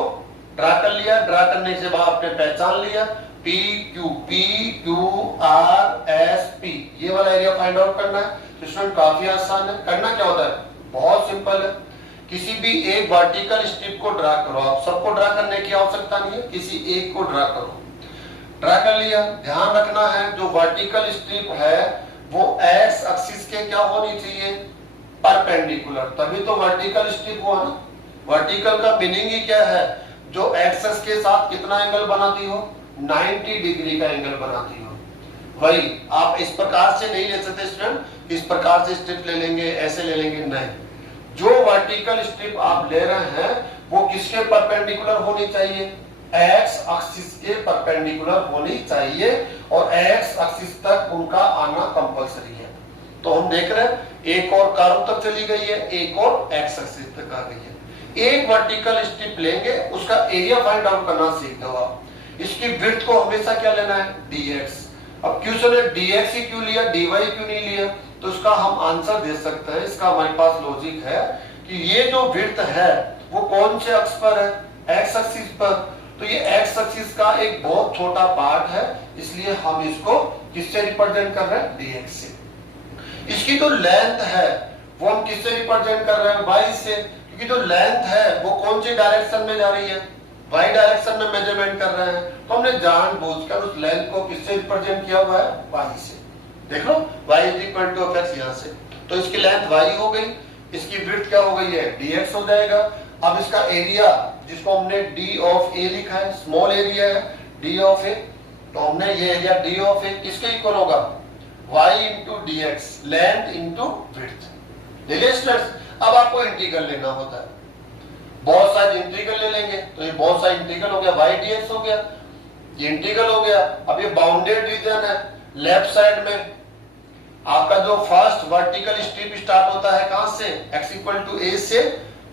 ड्रा कर लिया, ड्रा करने के बाद आपने पहचान लिया P Q R S P, ये वाला एरिया फाइंड आउट करना है। तो स्टूडेंट काफी आसान है। करना क्या होता है, बहुत सिंपल है। किसी भी एक वर्टिकल स्ट्रिप को ड्रा करो, आप सबको ड्रा करने की आवश्यकता नहीं है, किसी एक को ड्रा करो। ड्रा कर लिया, ध्यान रखना है जो वर्टिकल स्ट्रिप है वो एक्स एक्सिस के क्या होनी चाहिए, परपेंडिकुलर, तभी तो वर्टिकल स्ट्रिप हुआ ना। वर्टिकल का मीनिंग ही क्या है, जो एक्सिस के साथ कितना एंगल बनाती हो, 90 डिग्री का एंगल बनाती हो। वही आप इस प्रकार से नहीं ले सकते स्टूडेंट, इस प्रकार से स्ट्रिप ले लेंगे, ऐसे ले लेंगे, नहीं। जो वर्टिकल स्ट्रिप आप ले रहे हैं वो किसके परपेंडिकुलर होनी चाहिए, एक्स एक्सिस के परपेंडिकुलर होनी चाहिए और एक्स एक्सिस तक उनका आना कंपलसरी है। तो हम देख रहे हैं एक और कर्व तक चली गई है, एक और एक्स एक्सिस तक आ गई है। एक वर्टिकल स्ट्रिप लेंगे, उसका एरिया फाइंड आउट करना सीख दो आप। इसकी विड्थ को हमेशा क्या लेना है, dx। अब क्वेश्चन है dx ही क्यों लिया, dy क्यों नहीं लिया, तो इसका हम आंसर दे सकते हैं। इसका हमारे पास लॉजिक है कि ये जो विड्थ है वो कौन से अक्ष पर है, एक्स एक्सिस पर। तो ये एक्स एक्सिस का एक बहुत छोटा पार्ट है, इसलिए हम इसको किससे रिप्रेजेंट कर रहे हैं, dx से। इसकी जो लेंथ है वो हम किससे रिप्रेजेंट कर रहे हैं, y से, क्योंकि जो लेंथ है वो कौन सी डायरेक्शन में जा रही है, y डायरेक्शन में मेजरमेंट कर रहे हैं। तो हमने जानबूझकर उस लेंथ को किससे रिप्रेजेंट किया हुआ है, y से। देख लो y is equal to f x यहाँ से, तो इसकी लेंथ y हो गई, इसकी विड्थ क्या हो गई है, dx हो जाएगा। अब इसका एरिया जिसको हमने d ऑफ a लिखा है, स्मॉल एरिया है d ऑफ a, तो हमने ये एरिया d ऑफ a किसके इक्वल होगा, y into dx, length into width. देखिए स्टूडेंट्स, अब आपको इंटीग्रल लेना होता है, बहुत सारे इंटीग्रल ले लेंगे। तो ये बहुत सारे इंटीग्रल हो गया, y dx हो गया, ये इंटीग्रल हो गया। अब ये बाउंडेड रीजन है, लेफ्ट साइड में आपका जो फर्स्ट वर्टिकल स्ट्रिप स्टार्ट होता है कहां से, x इक्वल टू a से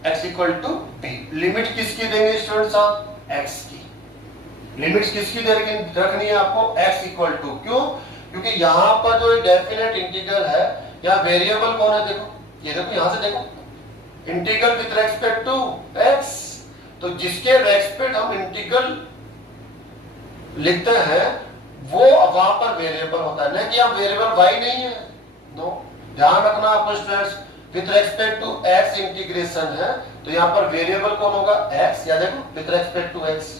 x equal to b। Limit किसकी देंगे स्टूडेंट्स आप, x की। लिमिट्स किसकी रखनी है आपको, x इक्वल टू, क्यों, क्योंकि यहाँ पर जो डेफिनेट इंटीग्रल है, यहाँ वेरिएबल कौन है, देखो ये देखो, यहाँ से देखो, integral with respect to x। तो जिसके रेस्पेक्ट हम इंटीग्रल लिखते हैं वो वहां पर वेरिएबल होता है, नहीं कि अब वेरिएबल y नहीं है, नो। ध्यान रखना आपको students, with respect to x integration है, तो यहाँ पर वेरिएबल कौन होगा, x, या देखो विद रेस्पेक्ट टू x।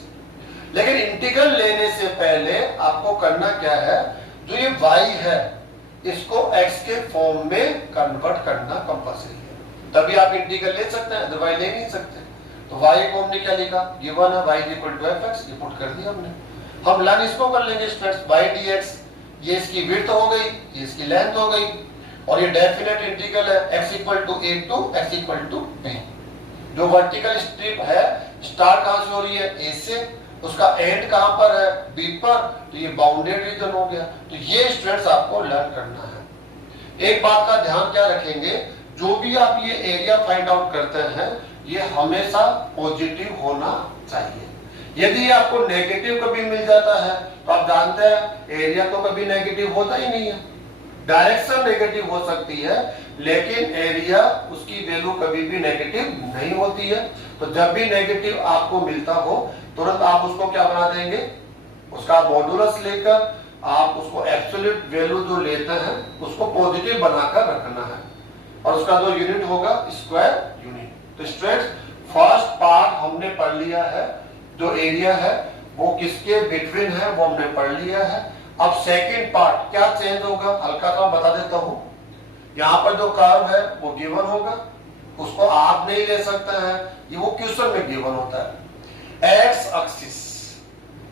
लेकिन इंटीग्रल लेने से पहले आपको करना क्या है, जो ये y है इसको x के फॉर्म में कन्वर्ट करना कंपल्सरी है, तभी आप इंटीग्रल ले सकते हैं, अदरवाइज ले नहीं सकते। तो y को हमने क्या लिखा, गिवन है y इक्वल टू fx, ये पुट कर दिया हमने। हम लर्न इसको कर लेंगे स्टूडेंट्स, y dx, ये इसकी विड्थ हो गई, ये इसकी लेंथ हो गई, और ये डेफिनेट इंटीग्रल है x equal to a to x equal to b। जो वर्टिकल स्ट्रिप है स्टार्ट कहां से हो रही है, a से, उसका एंड कहां पर है, b पर, तो ये बाउंडेड रीजन हो गया। तो ये स्टूडेंट्स आपको लर्न करना है। एक बात का ध्यान क्या रखेंगे, जो भी आप ये एरिया फाइंड आउट करते हैं ये हमेशा पॉजिटिव होना चाहिए। यदि आपको नेगेटिव कभी मिल जाता है तो आप जानते हैं एरिया तो कभी नेगेटिव होता ही नहीं है। डायरेक्शन नेगेटिव हो सकती है लेकिन एरिया उसकी वैल्यू कभी भी नेगेटिव नहीं होती है। तो जब भी नेगेटिव आपको मिलता हो तुरंत आप उसको क्या बना देंगे, उसका मॉडुलस लेकर आप उसको एब्सोल्यूट वैल्यू जो लेते हैं उसको पॉजिटिव बनाकर रखना है, और उसका जो यूनिट होगा स्क्वायर यूनिट। तो स्टूडेंट्स फर्स्ट पार्ट हमने पढ़ लिया है, जो एरिया है वो किसके बिटवीन है वो हमने पढ़ लिया है। अब सेकंड पार्ट क्या चेंज होगा, हल्का सा बता देता हूं। यहाँ पर जो कर्व है वो गिवन होगा, उसको आप नहीं ले सकते हैं, ये वो क्वेश्चन में गिवन होता है। एक्स एक्सिस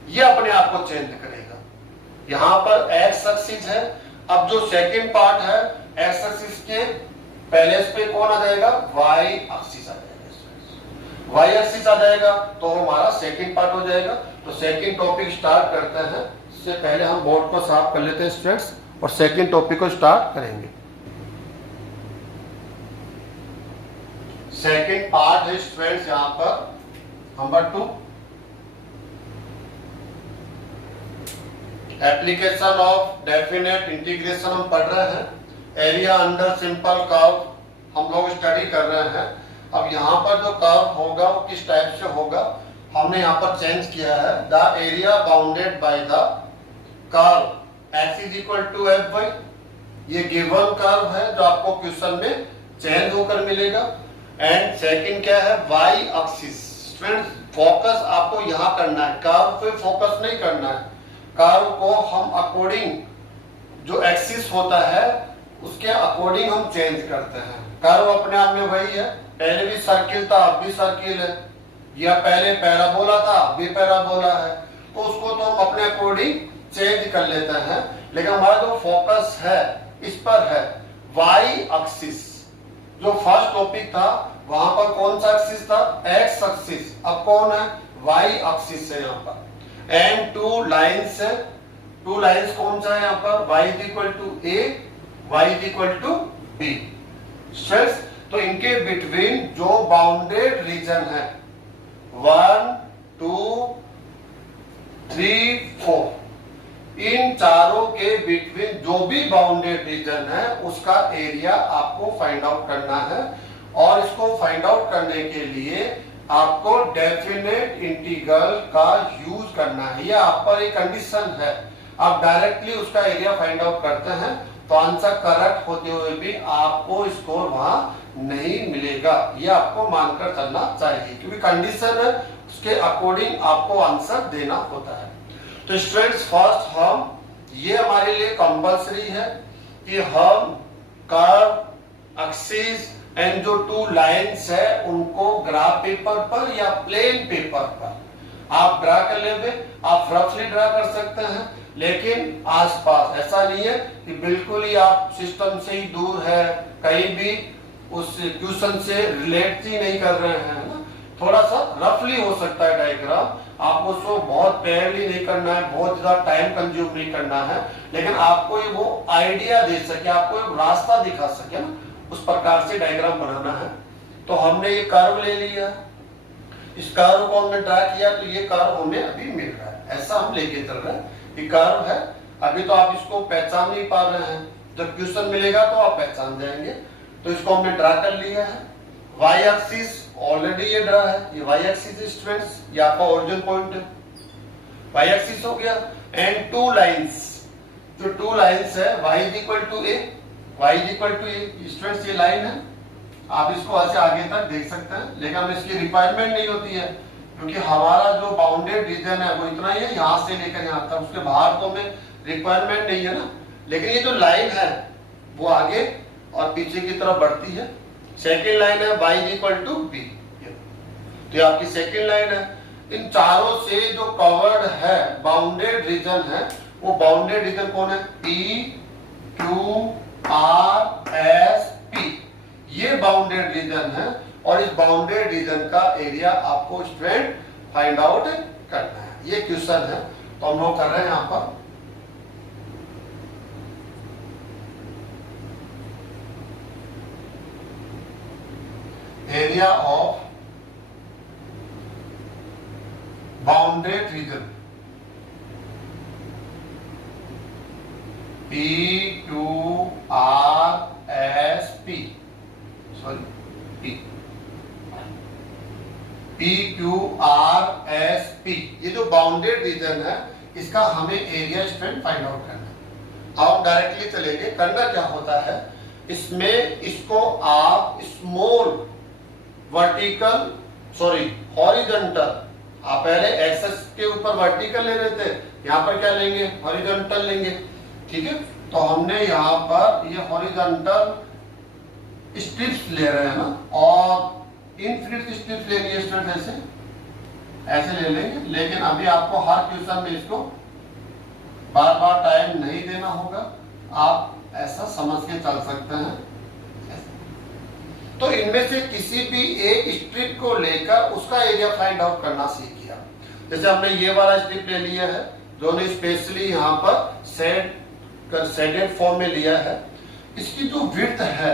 ये अपने आप को चेंज करेगा, यहाँ पर एक्स एक्सिस है। अब जो सेकंड पार्ट है एक्स एक्सिस के पहले पे कौन आ जाएगा, वाई एक्सिस आ जाएगा। y एक्सिस आ जाएगा तो हमारा सेकंड पार्ट हो जाएगा। तो सेकंड टॉपिक स्टार्ट करते हैं। इससे पहले हम बोर्ड को साफ कर लेते हैं स्टूडेंट्स और सेकंड टॉपिक को स्टार्ट करेंगे। सेकंड पार्ट है स्टूडेंट्स यहां पर number 2, application of definite integration हम पढ़ रहे हैं। एरिया अंडर सिंपल कर्व हम लोग स्टडी कर रहे हैं। अब यहाँ पर जो कर्व होगा वो किस टाइप से होगा, हमने यहाँ पर चेंज किया है। The area bounded by the curve x is equal to f y, ये गिवन कर्व है जो आपको क्वेश्चन में चेंज होकर मिलेगा। एंड सेकंड क्या है, y एक्सिस। स्टूडेंट्स फोकस आपको यहाँ करना है, कर्व पे फोकस नहीं करना है। कर्व को हम अकॉर्डिंग जो एक्सिस होता है उसके अकॉर्डिंग हम चेंज करते हैं। कर्व अपने आप में वही है, पहले भी सर्किल था अब भी सर्किल है, या पहले पैराबोला था अब भी पैराबोला है, तो उसको तो हम अपने अकॉर्डिंग चेंज कर लेते हैं। लेकिन हमारा जो फोकस है इस पर है y एक्सिस। जो फर्स्ट टॉपिक था वहां पर कौन सा एक्सिस था, x एक्सिस। अब कौन है, y एक्सिस है यहाँ पर। एंड टू लाइन्स है, टू लाइन्स कौन सा है यहाँ पर, y is equal to a, y is equal to b। स्ट्रेस तो इनके बिटवीन जो बाउंडेड रीजन है 1 2 3 4, इन चारों के बिटवीन जो भी बाउंडेड रीजन है उसका एरिया आपको फाइंड आउट करना है। और इसको फाइंड आउट करने के लिए आपको डेफिनेट इंटीग्रल का यूज करना है। यह आप पर एक कंडीशन है, आप डायरेक्टली उसका एरिया फाइंड आउट करते हैं तो आंसर करेक्ट होते हुए भी आपको स्कोर वहां नहीं मिलेगा। यह आपको मानकर चलना चाहिए क्योंकि कंडीशन है उसके अकॉर्डिंग आपको आंसर देना होता है। तो स्टूडेंट्स फर्स्ट हम ये हमारे लिए कंपल्सरी है कि हम कर्व एक्सिस एंड जो टू लाइन्स है उनको ग्राफ पेपर पर या प्लेन पेपर पर आप ड्रा कर लेंगे। आप रफली ड्रा कर सकते हैं लेकिन आसपास, ऐसा नहीं है कि बिल्कुल ही आप सिस्टम से ही दूर है, कहीं भी उस क्वेश्चन से रिलेट ही नहीं कर रहे हैं ना, थोड़ा सा रफली हो सकता है डायग्राम। आपको उसको बहुत पैरली नहीं करना है, बहुत ज्यादा टाइम कंज्यूम नहीं करना है, लेकिन आपको ये वो आइडिया दे सके, आपको एक रास्ता दिखा सके ना, उस प्रकार से डायग्राम बनाना है। तो हमने ये कर्व ले लिया, इस कर्व को हमने ड्रा किया तो ये कर्व हमें अभी मिल रहा है, ऐसा हम लेके चल रहे हैं। ये कर्व है, अभी तो आप इसको पहचान नहीं पा रहे हैं, जब क्वेश्चन मिलेगा तो आप पहचान जाएंगे। तो इसको हमने ड्रा कर लिया है। y एक्सिस ऑलरेडी ये ड्रा है, ये y एक्सिस स्टूडेंट्स, ये आपका ओरिजिन पॉइंट है, y एक्सिस हो गया। एंड टू लाइंस, जो टू लाइंस है y is equal to a, y is equal to a। Students ये लाइन है, आप इसको ऐसे आगे तक देख सकते हैं, लेकिन हम इसकी रिक्वायरमेंट नहीं होती है क्योंकि हमारा जो बाउंडेड रीजन है वो इतना ही है, यहाँ से लेकर यहाँ तक, उसके बाहर तो हमें रिक्वायरमेंट नहीं है ना। लेकिन ये जो लाइन है वो आगे और पीछे की तरफ बढ़ती है। सेकेंड लाइन है y is equal to b, तो ये आपकी सेकेंड लाइन है। इन चारों से जो कवर्ड है बाउंडेड रीजन है, वो बाउंडेड रीजन कौन है, P Q R S P, ये बाउंडेड रीजन है। और इस बाउंडेड रीजन का एरिया आपको स्टूडेंट फाइंड आउट करना है। ये क्वेश्चन है तो हम लोग कर रहे हैं यहां पर। Area of bounded reason P Q R S P, sorry P Q R S P, ये जो बाउंडेड रीजन है इसका हमें एरिया स्टूडेंट फाइंड आउट करना है। आप डायरेक्टली चलेंगे, करना क्या होता है इसमें, इसको आप स्मॉल वर्टिकल सॉरी हॉरिजॉन्टल, आप पहले एक्सेस के ऊपर वर्टिकल ले रहे थे, यहाँ पर क्या लेंगे, हॉरिजॉन्टल लेंगे, ठीक है। तो हमने यहाँ पर ये हॉरिजॉन्टल स्ट्रिप्स ले रहे हैं ना, और इनफिनिट स्ट्रिप्स लेनी है स्टूडेंट, ऐसे ले लेंगे। लेकिन अभी आपको हर क्वेश्चन में इसको बार बार टाइम नहीं देना होगा, आप ऐसा समझ के चल सकते हैं। तो इनमें से किसी भी एक स्ट्रिप को लेकर उसका एरिया फाइंड आउट करना सीख गया। जैसे हमने ये वाला स्ट्रिप ले लिया है, जो ने स्पेशली यहाँ पर शेडेड फॉर्म में लिया है। इसकी जो विड्थ है,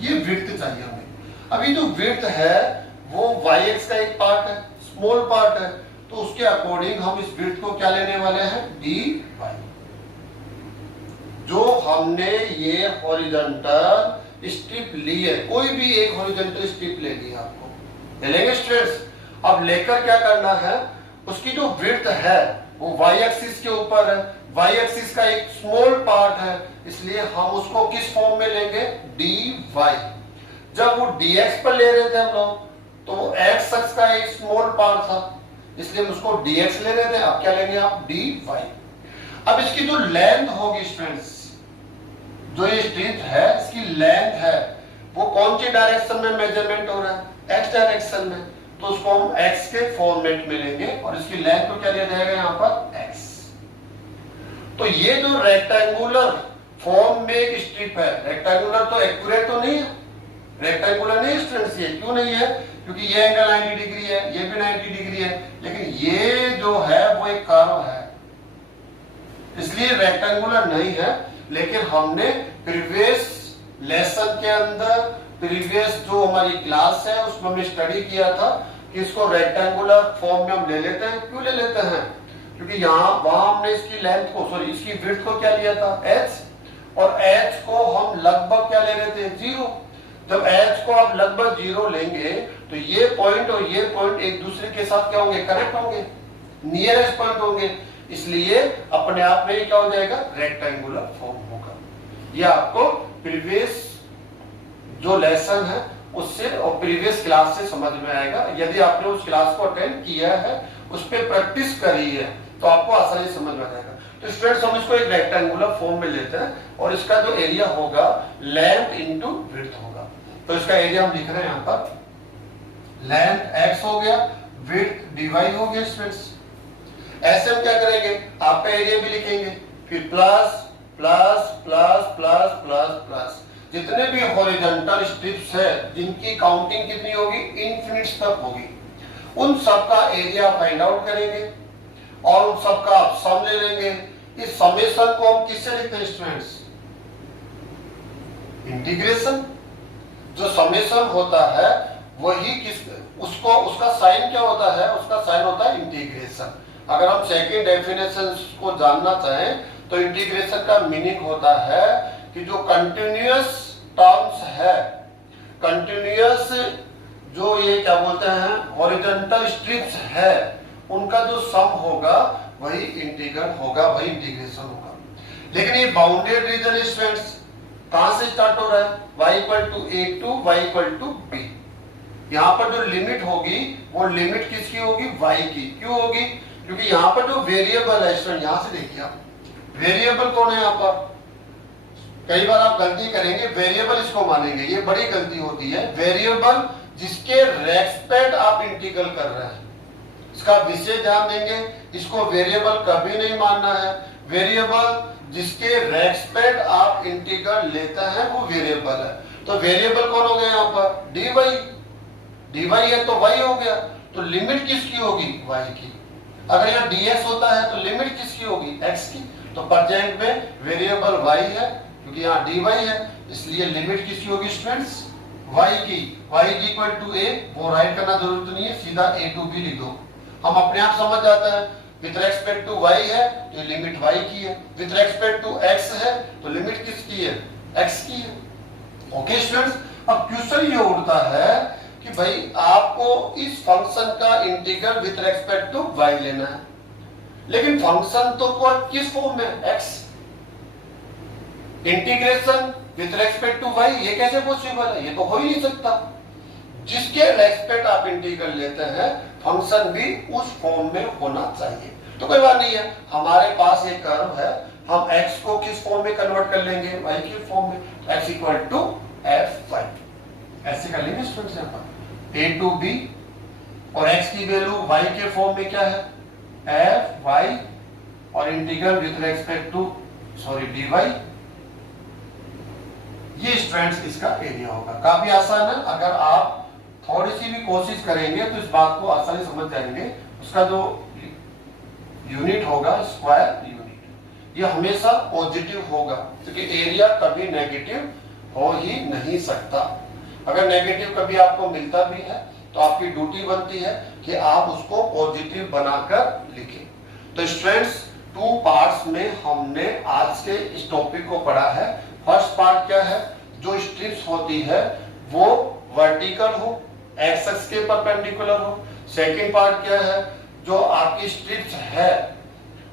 ये विड्थ चाहिए हमें। अभी जो विड्थ है वो y-x का एक पार्ट है, स्मॉल पार्ट है, तो उसके अकॉर्डिंग हम इस विड्थ को क्या लेने वाले हैं, dy। जो हमने ये हॉरिजॉन्टल स्ट्रिप ली है, कोई भी एक हॉरिजॉन्टल स्ट्रिप ले ली आपको, ले लेंगे स्ट्रेस। अब लेकर क्या करना है, उसकी जो विड्थ है वो y एक्सिस के ऊपर है, y एक्सिस का एक स्मॉल पार्ट है, इसलिए हम उसको किस फॉर्म में लेंगे, dy। जब वो dx पर ले रहे थे हम लोग, तो वो x अक्ष का एक स्मॉल पार्ट था, इसलिए हम उसको dx ले रहे थे। अब क्या लेंगे आप, dy। अब इसकी जो लेंथ होगी स्टूडेंट्स, जो ये स्ट्रिप है इसकी लेंथ है, वो कौन सी डायरेक्शन में मेजरमेंट हो रहा है, x डायरेक्शन में, तो उसको हम x के फॉर्मेट में लेंगे और इसकी लेंथ को क्या लिया जाएगा यहाँ पर, x। तो ये जो रेक्टेंगुलर फॉर्म में एक स्ट्रिप है, रेक्टेंगुलर तो एक्यूरेट तो नहीं है, रेक्टेंगुलर नहीं स्टूडेंट्स, ये क्यों नहीं है, क्योंकि ये एंगल 90 डिग्री है, ये भी 90 डिग्री है, लेकिन ये जो है वो एक कर्व है, इसलिए रेक्टेंगुलर नहीं है। लेकिन हमने प्रीवियस लेसन के अंदर, प्रीवियस जो हमारी क्लास है उसमें हमने स्टडी किया था कि इसको रेक्टेंगुलर फॉर्म में हम ले लेते हैं। क्यों ले लेते हैं, क्योंकि वहां हमने इसकी लेंथ को, सॉरी इसकी विड्थ को क्या लिया था, h, और h को हम लगभग क्या ले रहे थे, 0। जब h को आप लगभग 0 लेंगे तो ये पॉइंट और ये पॉइंट एक दूसरे के साथ क्या होंगे, कनेक्ट होंगे, नियरेस्ट पॉइंट होंगे, इसलिए अपने आप में क्या हो जाएगा, रेक्टेंगुलर फॉर्म होगा। ये आपको प्रीवियस जो लेसन है उससे और प्रीवियस क्लास से समझ में आएगा। यदि आपने उस क्लास को अटेंड किया है, उस पर प्रैक्टिस करी है, तो आपको आसानी से समझ में आ जाएगा। तो स्टूडेंट्स हम इसको एक रेक्टेंगुलर फॉर्म में लेते हैं और इसका जो एरिया होगा लेंथ इंटू विड्थ होगा। तो इसका एरिया हम लिख रहे हैं यहाँ पर, लेंथ x हो गया, विड्थ dy हो गया स्टूडेंट्स। ऐसे हम क्या करेंगे, आपका एरिया भी लिखेंगे, फिर plus plus plus plus plus plus, जितने भी हॉरिजॉन्टल स्ट्रिप्स है जिनकी काउंटिंग कितनी होगी, इनफिनिट तक होगी, उन सब का एरिया फाइंड आउट करेंगे और उन सब का आप सम ले लेंगे। इस समेशन को हम किससे लिखते हैं स्टूडेंट्स, इंटीग्रेशन। जो समेशन होता है वही उसको, उसका साइन क्या होता है, उसका साइन होता है इंटीग्रेशन। अगर हम सेकंड डेफिनेशन को जानना चाहें तो इंटीग्रेशन का मीनिंग होता है कि जो कंटिन्यूअस टर्म्स है, कंटिन्यूअस जो ये क्या बोलते हैं हॉरिजॉन्टल स्ट्रिप्स है, उनका जो सम होगा वही इंटीग्रल होगा, वही इंटीग्रेशन होगा। लेकिन ये बाउंडेड रीजन स्टूडेंट्स कहां से स्टार्ट हो रहा है, y equal to a to y equal to b। यहाँ पर जो लिमिट होगी वो लिमिट किसकी होगी, y की। क्यों होगी, क्योंकि यहाँ पर जो वेरिएबल है स्टूडेंट, यहाँ से देखिए आप, वेरिएबल कौन है यहाँ पर। कई बार आप गलती करेंगे, वेरिएबल इसको मानेंगे, ये बड़ी गलती होती है। वेरिएबल जिसके रेस्पेक्ट आप इंटीग्रल कर रहे हैं, इसका विशेष ध्यान देंगे, इसको वेरिएबल कभी नहीं मानना है। वेरिएबल जिसके रेस्पेक्ट आप इंटीग्रल लेते हैं वो वेरिएबल है। तो वेरिएबल कौन हो गया यहाँ पर, dy है तो y हो गया, तो लिमिट किसकी होगी, y की। अगर यहाँ dx होता है तो लिमिट किसकी होगी, x की। तो प्रेजेंट में वेरिएबल y है क्योंकि यहाँ dy है, इसलिए लिमिट किसकी होगी स्टूडेंट्स, y की। y इक्वल टू a, वो राइट करना जरूरत नहीं है, सीधा a टू b लिख दो, हम अपने आप समझ जाते हैं। विथ रेस्पेक्ट टू y है तो लिमिट y की है, विथ रेस्पेक्ट टू x है तो लिमिट किसकी है, x की है। ओके स्टूडेंट्स, अब क्वेश्चन ये उठता है कि भाई आपको इस फंक्शन का integral with respect to y लेना है, लेकिन फंक्शन तो किस फॉर्म में, x। Integration with respect to y ये कैसे पॉसिबल है, ये तो हो ही नहीं सकता। जिसके रेस्पेक्ट आप इंटीग्रल लेते हैं फंक्शन भी उस फॉर्म में होना चाहिए। तो कोई बात नहीं है, हमारे पास एक कर्व है, हम x को किस फॉर्म में कन्वर्ट कर लेंगे, y के फॉर्म में। x इक्वल टू f(y), ऐसे कर लेंगे स्टूडेंट्स यहाँ पर a टू b, और x की वैल्यू y के फॉर्म में क्या है, f(y), और integral with respect to dy, ये स्टूडेंट्स इसका एरिया होगा। काफी आसान है, अगर आप थोड़ी सी भी कोशिश करेंगे तो इस बात को आसानी समझ जाएंगे। उसका जो यूनिट होगा स्क्वायर यूनिट, ये हमेशा पॉजिटिव होगा, क्योंकि एरिया कभी नेगेटिव हो ही नहीं सकता। अगर नेगेटिव कभी आपको मिलता भी है तो आपकी ड्यूटी बनती है कि आप उसको पॉजिटिव बनाकर लिखें। तो स्टूडेंट्स 2 पार्ट्स में हमने आज के इस टॉपिक को पढ़ा है। फर्स्ट पार्ट क्या है, जो स्ट्रिप्स होती है वो वर्टिकल हो, एक्स एक्स के परपेंडिकुलर हो। सेकंड पार्ट क्या है, जो आपकी स्ट्रिप्स है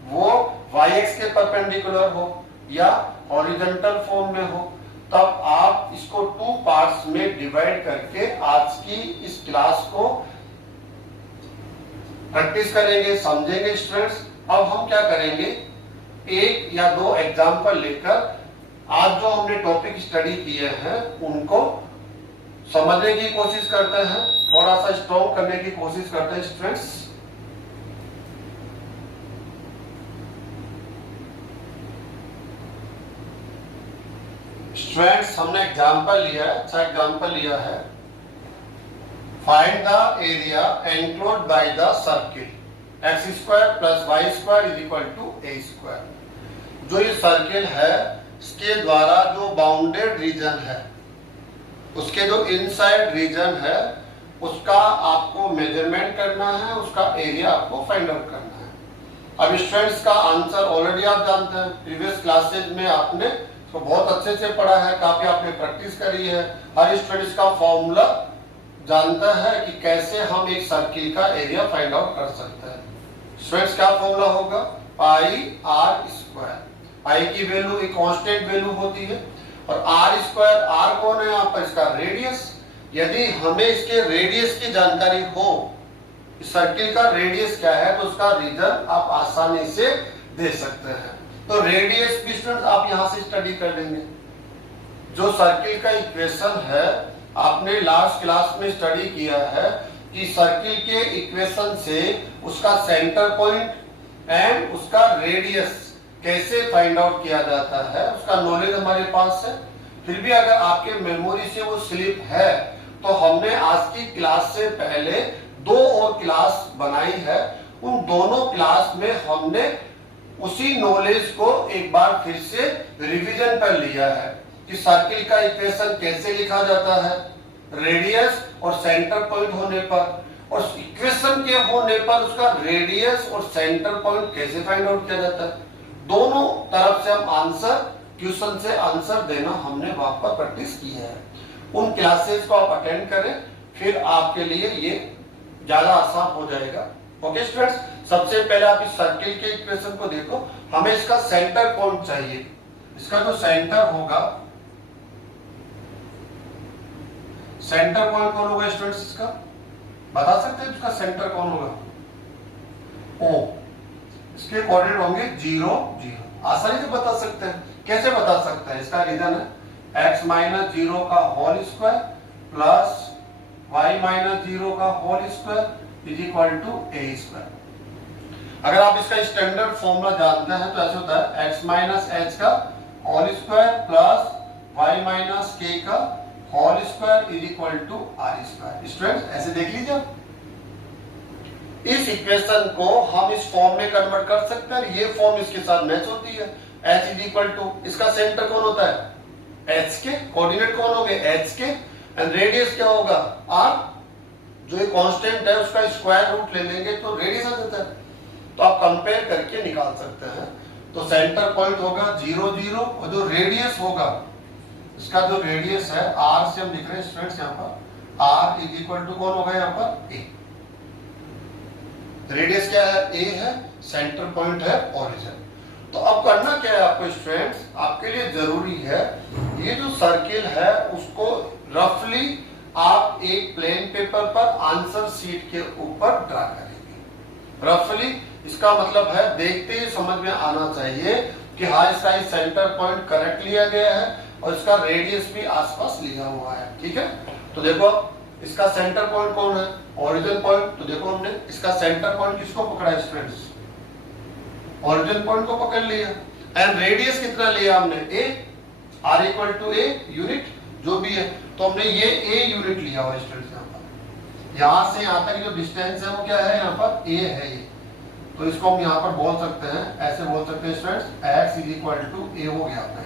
वो वाई एक्स के परपेंडिकुलर हो या हॉरिजॉन्टल फॉर्म में हो। तब आप इसको 2 पार्ट्स में डिवाइड करके आज की इस क्लास को प्रैक्टिस करेंगे, समझेंगे स्टूडेंट्स। अब हम क्या करेंगे, 1 या 2 एग्जाम्पल लेकर आज जो हमने टॉपिक स्टडी किए हैं उनको समझने की कोशिश करते हैं, थोड़ा सा स्ट्रॉन्ग करने की कोशिश करते हैं स्टूडेंट्स। स्टूडेंट्स हमने एग्जाम्पल लिया है, अच्छा एग्जाम्पल लिया है। Find the area enclosed by the circle x square plus y square is equal to a square. जो ये सर्किल है इसके द्वारा जो बाउंडेड रीजन है, उसके जो इनसाइड रीजन है उसका आपको मेजरमेंट करना है, उसका एरिया आपको फाइंड आउट करना है। अब स्टूडेंट्स का आंसर ऑलरेडी आप जानते हैं, प्रीवियस क्लासेज में आपने तो बहुत अच्छे से पढ़ा है, काफी आपने प्रैक्टिस करी है। हर स्टूडेंट इसका फॉर्मूला जानता है कि कैसे हम एक सर्किल का एरिया फाइंड आउट कर सकते हैं। स्टूडेंट्स क्या फॉर्मूला होगा, पाई आर स्क्वायर। पाई की वैल्यू एक कांस्टेंट वैल्यू होती है और आर स्क्वायर, आर कौन है यहाँ पर, इसका रेडियस। यदि हमें इसके रेडियस की जानकारी हो, सर्किल का रेडियस क्या है, तो उसका रीजन आप आसानी से दे सकते हैं। तो रेडियस भी स्टूडेंट्स आप यहां से स्टडी कर लेंगे। जो सर्किल का इक्वेशन है आपने लास्ट क्लास में स्टडी किया है कि सर्किल के इक्वेशन से उसका सेंटर पॉइंट एंड उसका रेडियस कैसे फाइंड आउट किया जाता है, उसका नॉलेज हमारे पास है। फिर भी अगर आपके मेमोरी से वो स्लिप है तो हमने आज की क्लास से पहले 2 और क्लास बनाई है। उन दोनों क्लास में हमने उसी नॉलेज को एक बार फिर से रिवीजन कर लिया है कि सर्किल का इक्वेशन कैसे लिखा जाता है, रेडियस और सेंटर पॉइंट होने पर, और इक्वेशन के होने पर उसका रेडियस और सेंटर पॉइंट कैसे फाइंड आउट किया जाता है। दोनों तरफ से हम आंसर, क्वेश्चन से आंसर देना हमने वहां पर प्रैक्टिस की है। उन क्लासेस को आप अटेंड करें, फिर आपके लिए ये ज्यादा आसान हो जाएगा। ओके स्टूडेंट्स, सबसे पहले आप इस सर्किल के इक्वेशन को देखो। हमें इसका सेंटर पॉइंट चाहिए। इसका जो सेंटर होगा, सेंटर पॉइंट कौन होगा स्टूडेंट्स, इसका बता सकते हैं इसका सेंटर कौन होगा, ओ। इसके कोऑर्डिनेट होंगे 0 0। आसानी से बता सकते हैं। कैसे बता सकते हैं, इसका रीजन है x माइनस 0 का whole square plus y minus 0 का whole square is equal to a square. अगर आप इसका स्टैंडर्ड फॉर्मूला जानते हैं तो ऐसे होता है x माइनस h का whole square plus y minus k का whole square is equal to r square. Students ऐसे देख लीजिए, इस इक्वेशन को हम इस फॉर्म में कन्वर्ट कर सकते हैं। ये फॉर्म इसके साथ मैच होती है। h इज इक्वल टू, इसका सेंटर कौन होता है, h के, कोऑर्डिनेट कौन होंगे h के, एंड रेडियस क्या होगा r। जो ये कांस्टेंट है उसका स्क्वायर रूट ले लेंगे तो रेडियस आ जाता है। तो आप कंपेयर करके निकाल सकते हैं। तो सेंटर पॉइंट होगा 0 0 और जो रेडियस होगा, इसका जो रेडियस है r से हम लिख रहे हैं स्टूडेंट्स यहाँ पर, r इज इक्वल टू कौन होगा यहाँ पर, a। रेडियस क्या है, a है, सेंटर पॉइंट है ओरिजिन। तो अब करना क्या है आपको स्टूडेंट्स, आपके लिए जरूरी है ये जो सर्किल है उसको रफली आप एक प्लेन पेपर पर आंसर शीट के ऊपर ड्रा करेंगे। रफली इसका मतलब है देखते ही समझ में आना चाहिए कि हाँ इसका सेंटर पॉइंट करेक्ट लिया गया है और इसका रेडियस भी आसपास लिया हुआ है। ठीक है, तो देखो इसका सेंटर पॉइंट कौन है, ओरिजिन पॉइंट। तो देखो हमने इसका सेंटर पॉइंट किसको पकड़ा है स्टूडेंट्स, ओरिजिन पॉइंट को पकड़ लिया। एंड रेडियस कितना लिया हमने, a। R equal to a unit जो भी है, तो हमने ये ए यूनिट लिया हुआ स्टूडेंट्स। यहाँ से यहाँ तक जो डिस्टेंस है वो क्या है, यहाँ पर ए है ये, तो इसको हम यहाँ पर बोल सकते हैं, ऐसे बोल सकते हैं students, x is equal to a हो गया अपना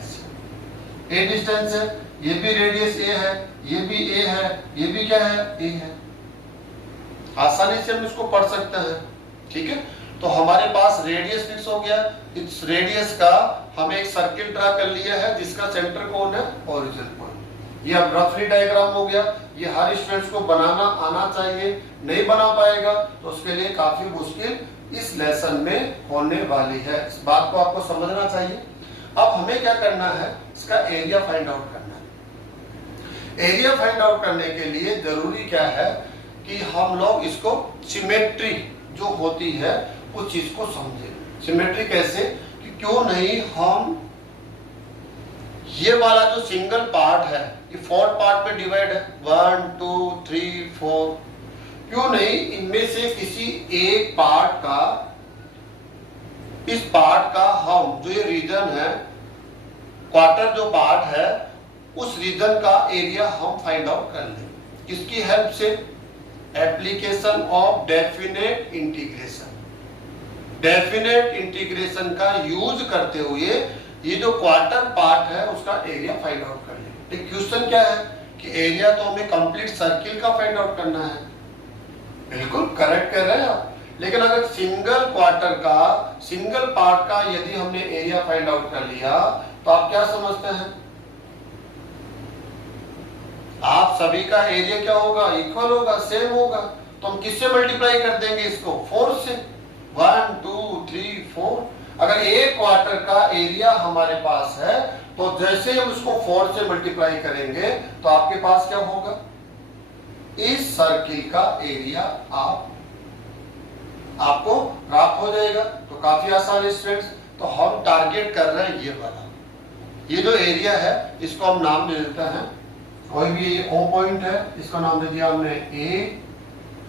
ऐसे। ए डिस्टेंस है, ये भी रेडियस ए है, ये भी ए है, ये भी क्या है, ए है। आसानी से हम इसको पढ़ सकते हैं, ठीक है। तो हमारे पास रेडियस फिक्स हो गया, इस रेडियस का हमें एक सर्किल ड्रा कर लिया है जिसका सेंटर कौन है, ओरिजिन पॉइंट। ये अब रफली डायग्राम हो गया, ये हर स्टूडेंट्स को बनाना आना चाहिए, नहीं बना पाएगा तो उसके लिए काफी मुश्किल इस लेसन में होने वाली है, इस बात को आपको समझना चाहिए। अब हमें क्या करना है, इसका एरिया फाइंड आउट करना है। एरिया फाइंड आउट करने के लिए जरूरी क्या है कि हम लोग इसको सिमेट्री जो होती है उस चीज को समझे। सिमेट्री कैसे, कि क्यों नहीं हम ये वाला जो सिंगल पार्ट है ये 4 पार्ट में डिवाइड है, 1 2 3 4, क्यों नहीं इनमें से किसी एक पार्ट का, इस पार्ट का हम जो ये रीजन है, क्वार्टर जो पार्ट है, उस रीजन का एरिया हम फाइंड आउट कर लें। किसकी हेल्प से, application of definite integration. Definite integration का यूज करते हुए ये जो क्वार्टर पार्ट है उसका एरिया फाइंड आउट कर ले। क्वेश्चन क्या है कि एरिया तो हमें कंप्लीट सर्किल का फाइंड आउट करना है, बिल्कुल करेक्ट कह रहे हैं आप। लेकिन अगर सिंगल क्वार्टर का, सिंगल पार्ट का यदि हमने एरिया फाइंड आउट कर लिया तो आप क्या समझते हैं, आप सभी का एरिया क्या होगा, इक्वल होगा, सेम होगा। तो हम किससे मल्टीप्लाई कर देंगे इसको, 4 से, 1 2 3 4। अगर एक क्वार्टर का एरिया हमारे पास है तो जैसे हम उसको 4 से मल्टीप्लाई करेंगे तो आपके पास क्या होगा, इस सर्किल का एरिया आपको प्राप्त हो जाएगा। तो काफी आसान स्टूडेंट्स। तो हम टारगेट कर रहे हैं ये वाला, ये जो एरिया है इसको हम नाम दे देते हैं, कोई भी ये O पॉइंट है इसका नाम दे दिया हमने A,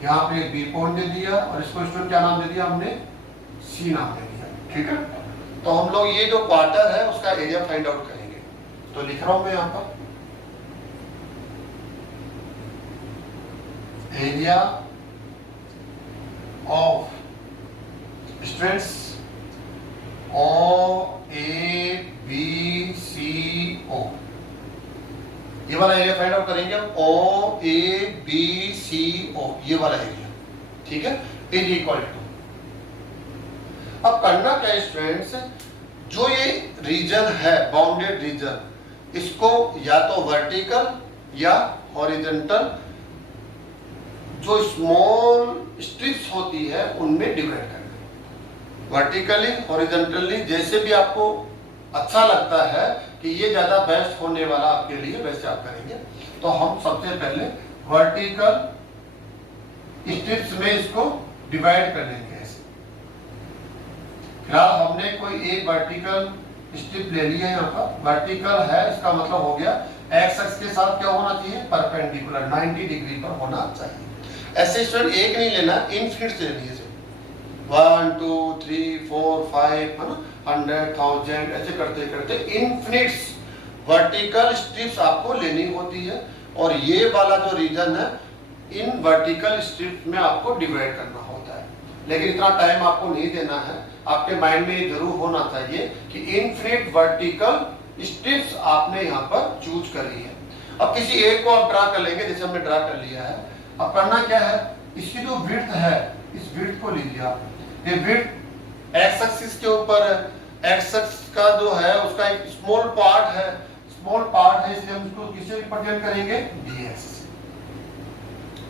यहाँ पे B पॉइंट दे दिया और इसको स्टूडेंट क्या नाम दे दिया हमने, C नाम दे दिया, ठीक है। तो हम लोग ये जो क्वार्टर है उसका एरिया फाइंड आउट करेंगे। तो लिख रहा हूं मैं यहाँ पर एरिया ऑफ स्टूडेंट्स OABCO, ये वाला एरिया फाइंड आउट करेंगे हम, OABCO ये वाला एरिया, ठीक है, इज इक्वल टू। अब करना क्या स्टूडेंट्स, जो ये रीजन है बाउंडेड रीजन, इसको या तो वर्टिकल या हॉरिजॉन्टल जो स्मॉल स्ट्रिप्स होती है उनमें डिवाइड करना, वर्टिकली हॉरिजॉन्टली, जैसे भी आपको अच्छा लगता है कि ये ज्यादा बेस्ट होने वाला आपके लिए वैसे आप करेंगे। तो हम सबसे पहले वर्टिकल स्ट्रिप्स में इसको डिवाइड कर लेंगे। फिलहाल हमने कोई एक वर्टिकल स्ट्रिप ले ली है, यहाँ पर वर्टिकल है, इसका मतलब हो गया एक्स एक्स के साथ क्या होना चाहिए, परपेंडिकुलर 90 डिग्री पर होना चाहिए। ऐसे स्टूडेंट एक नहीं लेना, इनफिनिट से लेनी है, 1 2 3 4 5 है ना, 100 1000 ऐसे करते करते इनफिनिट वर्टिकल स्ट्रिप्स आपको लेनी होती है। और ये वाला जो रीजन है इन वर्टिकल स्ट्रिप्स में आपको डिवाइड करना होता है। लेकिन इतना टाइम आपको नहीं देना है, आपके माइंड में जरूर होना चाहिए कि इनफिनिट वर्टिकल स्ट्रिप्स आपने यहाँ पर चूज करी है। अब किसी एक को आप ड्रा कर लेंगे, जैसे हमने ड्रा कर लिया है। अब करना क्या है, इसकी जो विड्थ है इस विड्थ को लीजिए आप, ये विड्थ एक्स एक्सिस के ऊपर है, एक्स एक्सिस का जो है उसका एक स्मॉल पार्ट है, स्मॉल पार्ट है, इसलिए हम इसको किससे रिप्रेजेंट करेंगे, dx।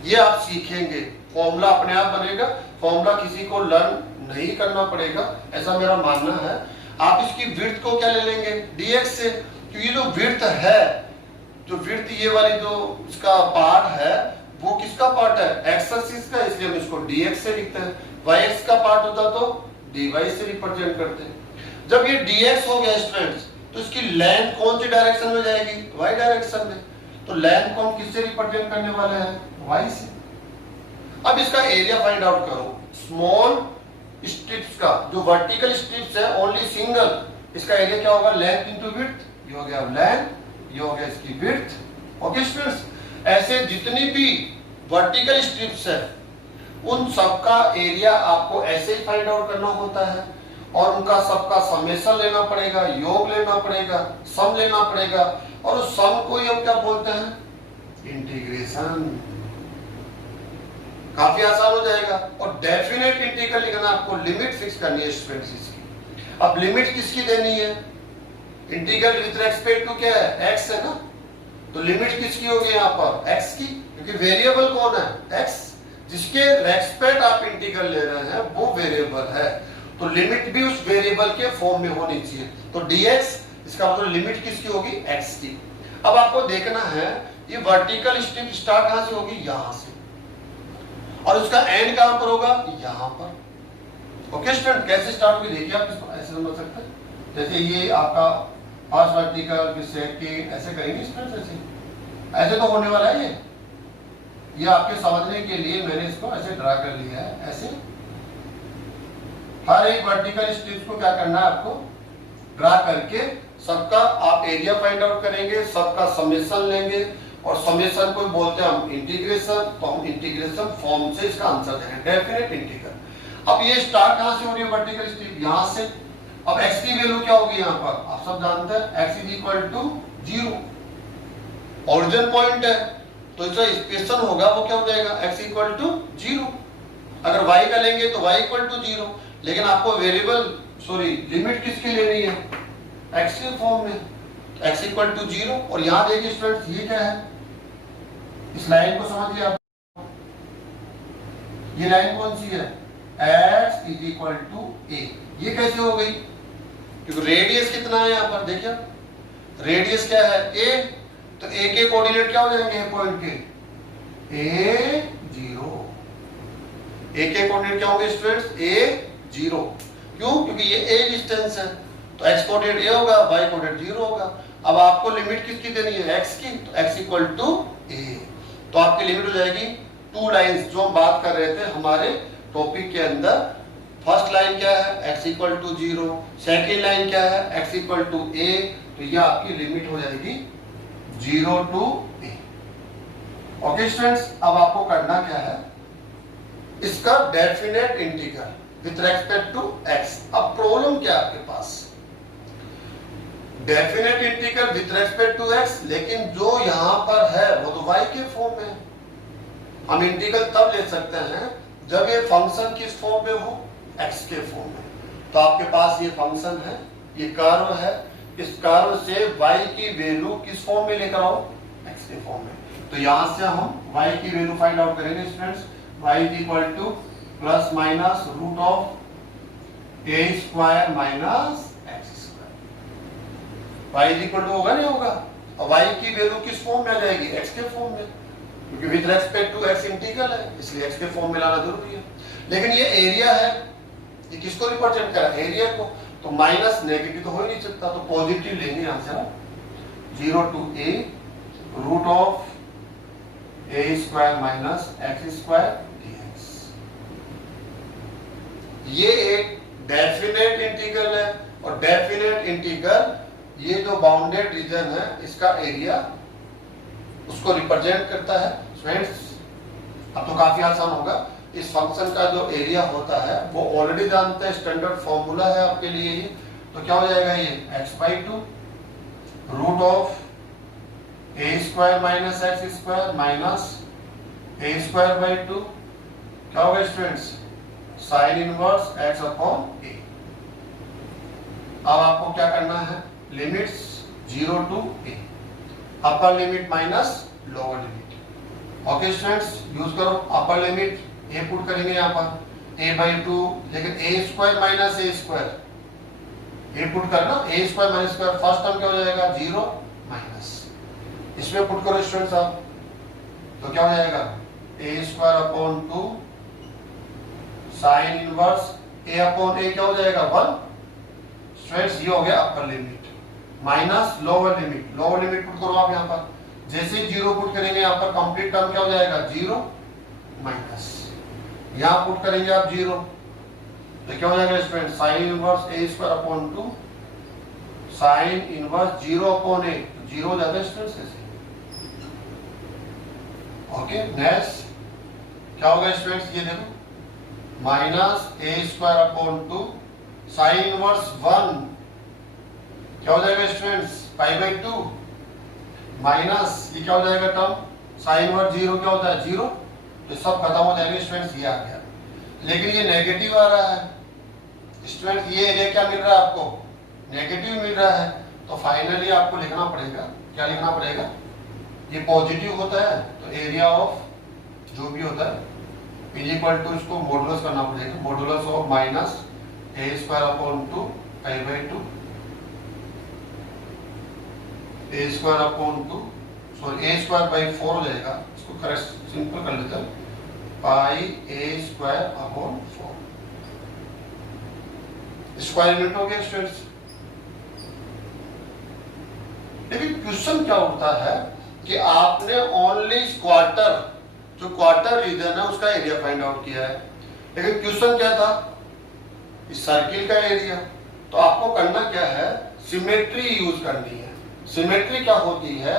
ये आप सीखेंगे, फॉर्मूला अपने आप बनेगा, फॉर्मूला किसी को लर्न नहीं करना पड़ेगा, ऐसा मेरा मानना है। आप इसकी विड्थ को क्या ले लेंगे, dx से, क्योंकि जो विड्थ है, जो विड्थ ये वाली जो इसका पार्ट है वो किसका पार्ट है, एक्स एक्सिस का, इसलिए हम इसको dx से लिखते हैं। y एक्स का पार्ट होता तो dy से रिप्रेजेंट करते हैं। जब ये dx हो गया स्टूडेंट्स, तो इसकी लेंथ कौन सी डायरेक्शन में जाएगी, y डायरेक्शन में। तो लेंथ को हम किससे रिप्रेजेंट करने वाले हैं, y से। अब इसका एरिया फाइंड आउट करो, स्मॉल स्ट्रिप्स का जो वर्टिकल स्ट्रिप्स है ओनली सिंगल, इसका एरिया क्या होगा, लेंथ इंटू विड्थ, ये हो गया लेंथ, ये हो गया इसकी विड्थ। ओके स्टूडेंट्स, ऐसे जितनी भी वर्टिकल स्ट्रिप्स है उन सबका एरिया आपको ऐसे ही फाइंड आउट करना होता है और उनका सबका समेशन लेना पड़ेगा, योग लेना पड़ेगा, सम लेना पड़ेगा और उस सम को ही हम क्या बोलते हैं, इंटीग्रेशन। काफी आसान हो जाएगा। और डेफिनेट इंटीग्रल लिखना, आपको लिमिट फिक्स करनी है स्टूडेंट्स इसकी। अब लिमिट किसकी देनी है, इंटीग्रल विद रिस्पेक्ट टू क्या है, x है ना, तो लिमिट किसकी होगी यहाँ पर, x की, क्योंकि वेरिएबल कौन है, x, जिसके रेस्पेक्ट आप इंटीग्रल ले रहे हैं वो वेरिएबल है, तो लिमिट भी उस वेरिएबल के फॉर्म में होनी चाहिए। तो dx, इसका मतलब लिमिट किसकी होगी, x की। अब आपको देखना है ये वर्टिकल स्ट्रिप स्टार्ट कहां से होगी, यहां से, और उसका एंड कहां पर होगा, यहां पर। ओके स्टूडेंट, कैसे स्टार्ट हुई देखिए आप इसको ऐसे समझ सकते हैं, जैसे ये आपका फर्स्ट वर्टिकल, फिर सेकंड, ऐसे करेंगे स्टूडेंट, ऐसे तो होने वाला है ये आपके समझने के लिए मैंने इसको ऐसे ड्रा कर लिया है। ऐसे हर एक वर्टिकल स्ट्रिप को क्या करना है, आपको ड्रा करके सबका आप एरिया फाइंड आउट करेंगे, सबका समेशन लेंगे और समेशन को बोलते हैं हम इंटीग्रेशन, तो हम इंटीग्रेशन फॉर्म से इसका आंसर देंगे, डेफिनेट इंटीग्रल। अब ये स्टार्ट कहां से हो रही है वर्टिकल स्ट्रिप, यहां से। अब x की वैल्यू क्या होगी यहाँ पर, आप सब जानते हैं x is equal to 0, origin point है तो जो इक्वेशन होगा वो क्या हो जाएगा, x इक्वल टू 0। अगर y का लेंगे तो y इक्वल टू 0, लेकिन आपको वेरिएबल लिमिट किसकी लेनी है, x के फॉर्म में, x इक्वल टू 0। और यहाँ देखिए स्टूडेंट्स ये क्या है, इस लाइन को समझिए आप, ये लाइन कौन सी है, x is equal to a। ये कैसे हो गई, क्योंकि रेडियस कितना है यहाँ पर, देखिए रेडियस क्या है, a, तो a के कोऑर्डिनेट क्या हो जाएंगे पॉइंट के, a 0, a के कोऑर्डिनेट क्या होंगे स्टूडेंट्स, a 0, क्यों, क्योंकि ये a डिस्टेंस है तो x कोऑर्डिनेट a होगा, y कोऑर्डिनेट 0 होगा। अब आपको लिमिट किसकी देनी है, x की, तो x इक्वल टू a, तो आपकी लिमिट हो जाएगी टू लाइंस जो हम बात कर रहे थे हमारे टॉपिक के अंदर। फर्स्ट लाइन क्या है, x equal to 0, second line क्या है, x इक्वल टू a, तो ये आपकी लिमिट हो जाएगी 0 टू a। ओके स्टूडेंट्स, अब आपको करना क्या है, इसका definite integral with respect to x। अब प्रॉब्लम क्या है आपके पास, definite integral with respect to x, लेकिन जो यहां पर है वो तो y के फॉर्म में। हम इंटीग्रल तब ले सकते हैं जब ये फंक्शन किस फॉर्म में हो, x के फॉर्म में। तो आपके पास ये फंक्शन है, ये कर्व है, इस कर्व से y की वैल्यू किस फॉर्म में लेकर आओ, x के फॉर्म में। तो यहां से हम y की वैल्यू फाइंड आउट करेंगे students, y is equal to plus minus root of a square minus x square. y is equal to होगा नहीं होगा, और y की वैल्यू किस फॉर्म में आ जाएगी, x के फॉर्म में, क्योंकि with respect to x integral है इसलिए x के फॉर्म में लाना जरूरी है। लेकिन ये एरिया है, ये किसको रिप्रेजेंट कर रहा है, एरिया को, तो माइनस नेगेटिव तो हो ही नहीं सकता, तो पॉजिटिव लेंगे यहां से ना, 0 to a root of a square minus x square dx। ये एक डेफिनेट इंटीग्रल है, और डेफिनेट इंटीग्रल ये जो बाउंडेड रीजन है इसका एरिया उसको रिप्रेजेंट करता है। फ्रेंड्स अब तो काफी आसान होगा, इस फंक्शन का जो एरिया होता है वो ऑलरेडी जानते हैं, स्टैंडर्ड फॉर्मूला है आपके लिए ये, तो क्या हो जाएगा ये x/2 root of a square minus x square minus a square by 2, क्या होगा students, sine inverse x upon a। अब आपको क्या करना है, limits 0 to a, upper limit minus lower limit. Okay students, use करो अपर लिमिट, a पुट करेंगे यहाँ पर a/2, लेकिन a square minus a square, a put करना, a square minus square, first term क्या हो जाएगा 0 माइनस, इसमें पुट करो स्टूडेंट्स आप, तो क्या हो जाएगा a square upon 2 sine inverse a upon a क्या हो जाएगा 1। स्टूडेंट्स ये हो गया अपर limit minus lower limit, lower limit put करो आप यहाँ पर, जैसे 0 पुट करेंगे यहाँ पर कंप्लीट टर्म क्या हो जाएगा 0 माइनस, यहाँ पुट करेंगे आप 0 तो क्या हो जाएगा student, sine inverse a square upon 2 sine inverse 0/a, 0 ज्यादा स्टूडेंट्स कैसे? ओके, नेक्स्ट क्या होगा स्टूडेंट्स, ये देखो -a²/2 साइन इनवर्स 1 क्या हो जाएगा स्टूडेंट्स, π/2 माइनस ये क्या हो जाएगा टर्म साइन इनवर्स 0 क्या होता है 0, तो सब खत्म हो जाएंगे स्टूडेंट्स, ये आ गया। लेकिन ये नेगेटिव आ रहा है स्टूडेंट, ये एरिया क्या मिल रहा है आपको, नेगेटिव मिल रहा है, तो फाइनली आपको लिखना पड़ेगा, क्या लिखना पड़ेगा, ये पॉजिटिव होता है तो एरिया ऑफ जो भी होता है इज इक्वल टू, इसको मॉडुलस करना पड़ेगा, modulus of -a²/2 π/2 a²/2 sorry a²/4 हो जाएगा, इसको करेक्ट सिंपल कर लेते हैं πa²/4 स्क्वायर यूनिट हो गया स्टूडेंट्स। लेकिन क्वेश्चन क्या उठता है कि आपने ओनली क्वार्टर, जो क्वार्टर रीजन है उसका एरिया फाइंड आउट किया है, लेकिन क्वेश्चन क्या था, इस सर्किल का एरिया, तो आपको करना क्या है, सिमेट्री यूज करनी है। सिमेट्री क्या होती है,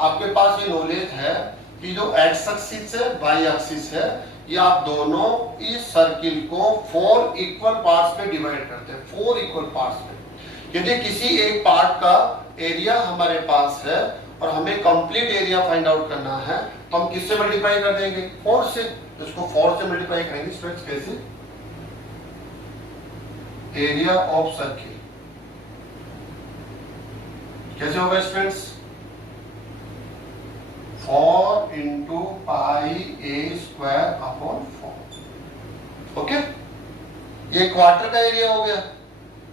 आपके पास ये नॉलेज है कि जो एक्स एक्सिस है वाई एक्सिस है, ये आप दोनों इस सर्किल को 4 इक्वल पार्ट्स में डिवाइड करते हैं, 4 इक्वल पार्ट्स में। यदि किसी एक पार्ट का एरिया हमारे पास है और हमें कंप्लीट एरिया फाइंड आउट करना है, तो हम किससे मल्टीप्लाई कर देंगे, 4 से, इसको 4 से मल्टीप्लाई करेंगे स्टूडेंट्स, कैसे, एरिया ऑफ सर्किल कैसे होगा स्टूडेंट्स, 4 into πa²/4। ओके, ये क्वार्टर का एरिया हो गया,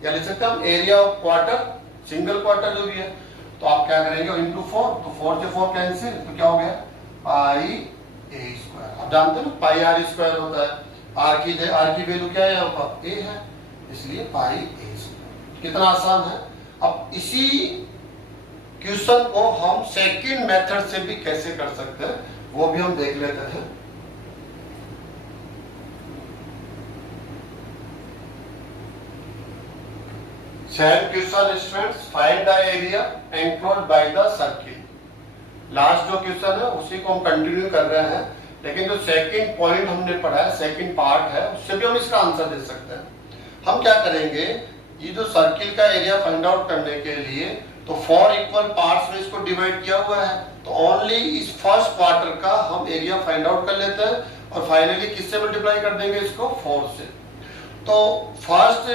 या लिख सकते हैं हम area of quarter, single quarter जो भी है, तो आप क्या करेंगे इंटू 4, तो 4 से 4 कैंसिल, तो क्या हो गया πa²। आप जानते हैं ना πr² होता है, r की वैल्यू क्या है यहाँ पर a है, इसलिए πa²। कितना आसान है। अब इसी क्वेश्चन को हम सेकंड मेथड से भी कैसे कर सकते हैं वो भी हम देख लेते हैं। Second question students, find the area enclosed by the circle. Last जो क्वेश्चन है उसी को हम कंटिन्यू कर रहे हैं, लेकिन जो सेकंड पॉइंट हमने पढ़ा है, सेकंड पार्ट है, उससे भी हम इसका आंसर दे सकते हैं। हम क्या करेंगे, ये जो सर्किल का एरिया फाइंड आउट करने के लिए तो 4 इक्वल पार्ट्स में इसको डिवाइड किया हुआ है, तो ओनली इस फर्स्ट क्वार्टर का हम एरिया फाइंड आउट कर लेते हैं और फाइनली किससे मल्टीप्लाई कर देंगे इसको 4 से। तो फर्स्ट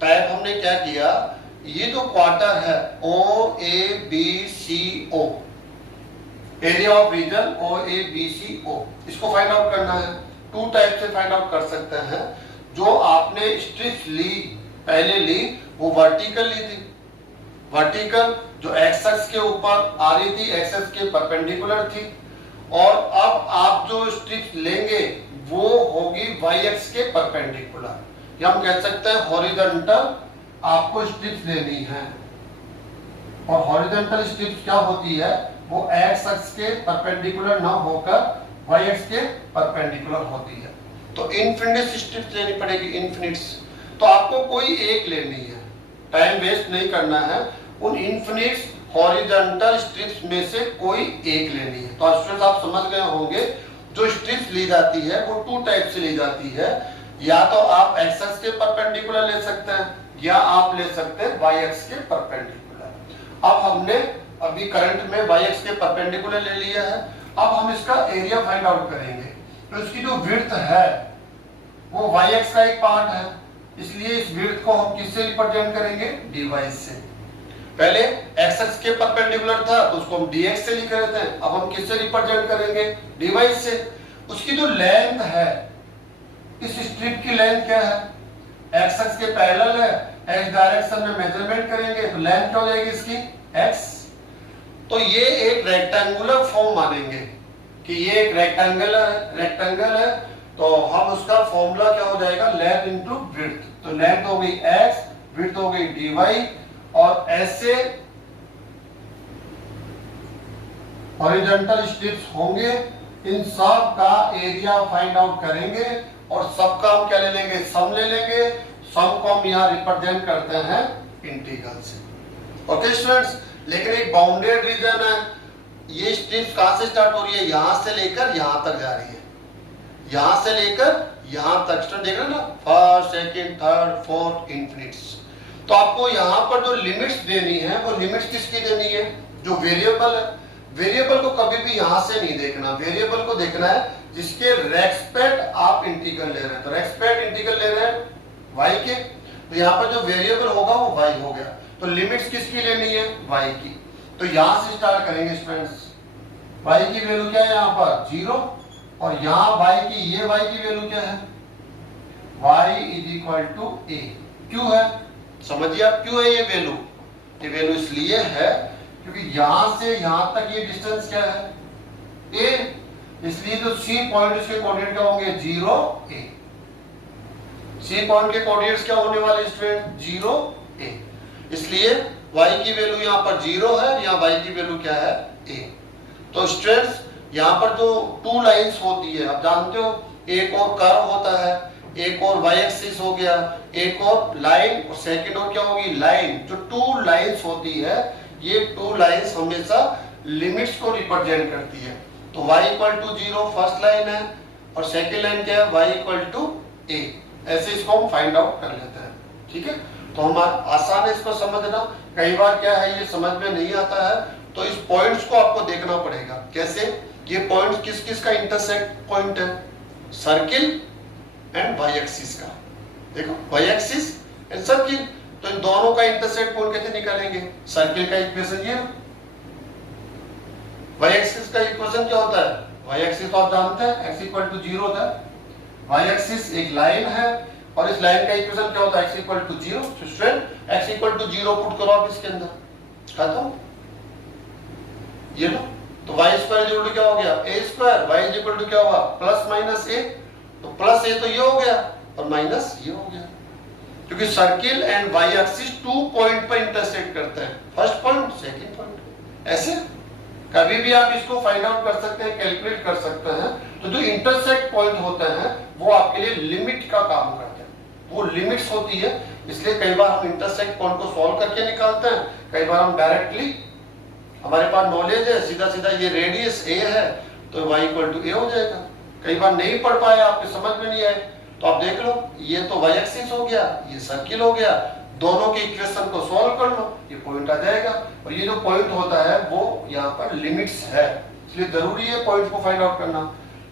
टाइप हमने क्या किया, ये जो क्वार्टर है OABCO, area of region OABCO, इसको फाइंड आउट करना है। 2 टाइप से फाइंड आउट कर सकते हैं। जो आपने स्ट्रिप्स ली पहले ली वो वर्टिकल ली थी, वर्टिकल जो एक्स एक्स के ऊपर आ रही थी, एक्स एक्स के परपेंडिकुलर थी, और अब आप जो स्ट्रिप्स लेंगे वो होगी वाई एक्स के परपेंडिकुलर, या हम कह सकते हैं हॉरिजॉन्टल आपको स्ट्रिप्स लेनी है। और हॉरिजॉन्टल स्ट्रिप्स क्या होती है, वो एक्स एक्स के परपेंडिकुलर ना होकर वाई एक्स के परपेंडिकुलर होती है। तो इनफिनिट स्ट्रिप्स लेनी पड़ेगी, इनफिनिट्स। तो आपको कोई एक लेनी है, टाइम वेस्ट नहीं करना है, उन इनफिनिट हॉरिजॉन्टल स्ट्रिप्स में से कोई एक लेनी है। तो स्टूडेंट्स आप समझ गए होंगे, जो स्ट्रिप्स ली जाती है वो 2 टाइप से ली जाती है, या तो आप एक्स एक्स के परपेंडिकुलर ले सकते हैं या आप ले सकते हैं वाई एक्स के परपेंडिकुलर। अब हमने अभी करंट में वाई एक्स के परपेंडिकुलर ले लिया है, अब हम इसका एरिया फाइंड आउट करेंगे। तो इसकी जो विड्थ है वो वाई एक्स का एक पार्ट है, इसलिए इस विड्थ को हम किससे रिप्रेजेंट करेंगे, dy से। पहले x एक्स के परपेंडिकुलर था तो उसको हम dx से लिख रहे थे, अब हम किससे रिप्रेजेंट करेंगे, dy से। उसकी जो लेंथ है, इस स्ट्रिप की लेंथ क्या है, x एक्स के पैरेलल है, x डायरेक्शन में मेजरमेंट करेंगे तो लेंथ क्या हो जाएगी इसकी x। तो ये एक रेक्टेंगुलर फॉर्म मानेंगे कि ये एक रेक्टेंगल है, तो हम उसका फॉर्मूला क्या हो जाएगा, लेंथ इनटू विड्थ। तो लेंथ हो गई x, विड्थ हो गई dy, और ऐसे हॉरिजॉन्टल स्ट्रिप्स होंगे, इन सब का एरिया फाइंड आउट करेंगे और सबका हम क्या ले लेंगे, सम ले लेंगे। सम को हम यहाँ रिप्रेजेंट करते हैं इंटीग्रल से। ओके स्टूडेंट्स, लेकिन एक बाउंडेड रीजन है, ये स्ट्रिप्स कहां से स्टार्ट हो रही है, यहां से लेकर यहां तक जा रही है, यहां से लेकर यहां तक। स्टूडेंट देख रहे हैं ना, first second third fourth infinite's. तो आपको यहां पर जो लिमिट्स देनी है वो लिमिट्स किसकी देनी है, जो वेरिएबल है। वेरिएबल को कभी भी यहां से नहीं देखना, वेरिएबल को देखना है जिसके रेस्पेक्ट आप इंटीग्रल ले रहे हैं। तो रेस्पेक्ट इंटीग्रल ले रहे हैं y के, तो यहाँ पर जो वेरिएबल होगा वो y हो गया। तो लिमिट्स किसकी लेनी है, y की। तो यहां से स्टार्ट करेंगे स्टूडेंट्स, y की वैल्यू क्या है यहाँ पर 0, और यहाँ y की, ये y की वैल्यू क्या है, y is equal to a। क्यों है, समझिए आप क्यों है ये वैल्यू। ये वैल्यू इसलिए है क्योंकि यहां से यहां तक ये डिस्टेंस क्या है, a, इसलिए जो C पॉइंट इसके कोऑर्डिनेट क्या होंगे 0 a। C पॉइंट के कोऑर्डिनेट्स क्या होने वाले स्टूडेंट 0 a, इसलिए y की वैल्यू यहाँ पर 0 है, यहाँ y की वैल्यू क्या है a। तो स्टूडेंट्स यहाँ पर जो टू लाइंस होती है, आप जानते हो एक और कर्व होता है, एक और y एक्सिस हो गया, एक और लाइन, और सेकंड और क्या होगी लाइन। जो टू लाइंस होती है, ये टू लाइंस हमेशा लिमिट्स को रिप्रेजेंट करती है। तो y equal to 0 first line है, और सेकंड लाइन क्या है y इक्वल टू a। ऐसे इसको हम फाइंड आउट कर लेते हैं, ठीक है। तो हम आसान है इसको समझना। कई बार क्या है ये समझ में नहीं आता है, तो इस पॉइंट्स को आपको देखना पड़ेगा। कैसे, ये पॉइंट किस किस का इंटरसेक्ट पॉइंट है, सर्किल एंड y एक्सिस का। देखो y एक्सिस एंड सर्किल, तो इन दोनों का इंटरसेक्ट पॉइंट कैसे निकालेंगे। सर्किल का इक्वेशन ये, y एक्सिस का इक्वेशन क्या होता है, y एक्सिस तो आप जानते हैं x इक्वल टू 0 होता है। y एक्सिस एक लाइन है, और इस लाइन का इक्वेशन क्या होता है x equal to 0। Student x equal to 0 put करो आप इसके अंदर, खत्म, ये लो। तो y स्क्वायर इक्वल टू क्या हो गया a square, y equal to क्या होगा प्लस माइनस a। तो प्लस a तो ये हो गया और माइनस ये हो गया, क्योंकि circle and y axis two point पर इंटरसेक्ट करते हैं, फर्स्ट पॉइंट सेकंड पॉइंट। ऐसे कभी भी आप इसको फाइंड आउट कर सकते हैं, कैलकुलेट कर सकते हैं। तो जो इंटरसेक्ट पॉइंट होते हैं वो आपके लिए लिमिट का काम करते हैं, वो लिमिट्स होती है। इसलिए कई बार हम इंटरसेक्ट पॉइंट को सॉल्व करके निकालते हैं, कई बार हम डायरेक्टली, हमारे पास नॉलेज है सीधा सीधा ये रेडियस a है तो y इक्वल टू a हो जाएगा। कई बार नहीं पढ़ पाए, आपके समझ में नहीं आए, तो आप देख लो, ये तो y एक्सिस हो गया, ये सर्किल हो गया, दोनों के इक्वेशन को सॉल्व कर लो, ये पॉइंट आ जाएगा। और ये जो पॉइंट होता है वो यहाँ पर लिमिट्स है, इसलिए जरूरी है पॉइंट को फाइंड आउट करना।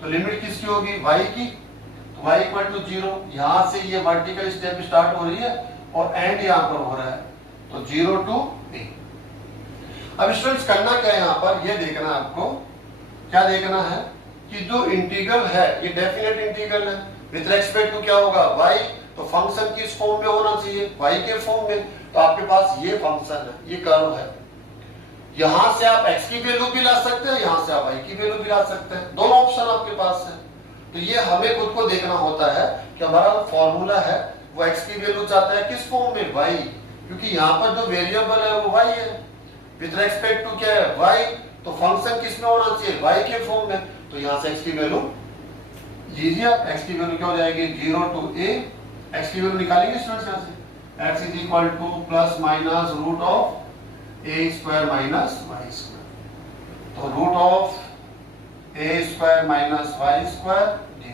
तो लिमिट किसकी होगी y की, तो y इक्वल टू 0, यहाँ से ये वर्टिकल स्टेप स्टार्ट हो रही है और एंड यहाँ पर हो रहा है, तो 0 टू a। अब स्टूडेंट्स करना क्या है यहाँ पर, ये देखना है आपको, क्या देखना है कि जो इंटीग्रल है ये डेफिनेट इंटीग्रल है, विद रेस्पेक्ट टू क्या होगा y। तो फंक्शन किस फॉर्म में होना चाहिए, y के फॉर्म में। तो आपके पास ये फंक्शन है, ये कर्व है, यहां से आप x की वैल्यू भी ला सकते हैं, यहां से आप y की वैल्यू भी ला सकते हैं, दोनों ऑप्शन आपके पास है। तो ये हमें खुद को देखना होता है कि हमारा फॉर्मूला है वो x की वैल्यू चाहता है किस फॉर्म में, y, क्योंकि यहाँ पर जो वेरिएबल है वो y है, विद रेस्पेक्ट टू क्या है y। तो फंक्शन किस में होना चाहिए, y के फॉर्म में। तो यहाँ से x की वैल्यू लीजिए आप, x की वैल्यू क्या हो जाएगी 0 टू a। x की वैल्यू निकालेंगे स्टूडेंट्स यहाँ से, x is equal to plus minus root of a square minus y square. तो root of a square minus y square dy।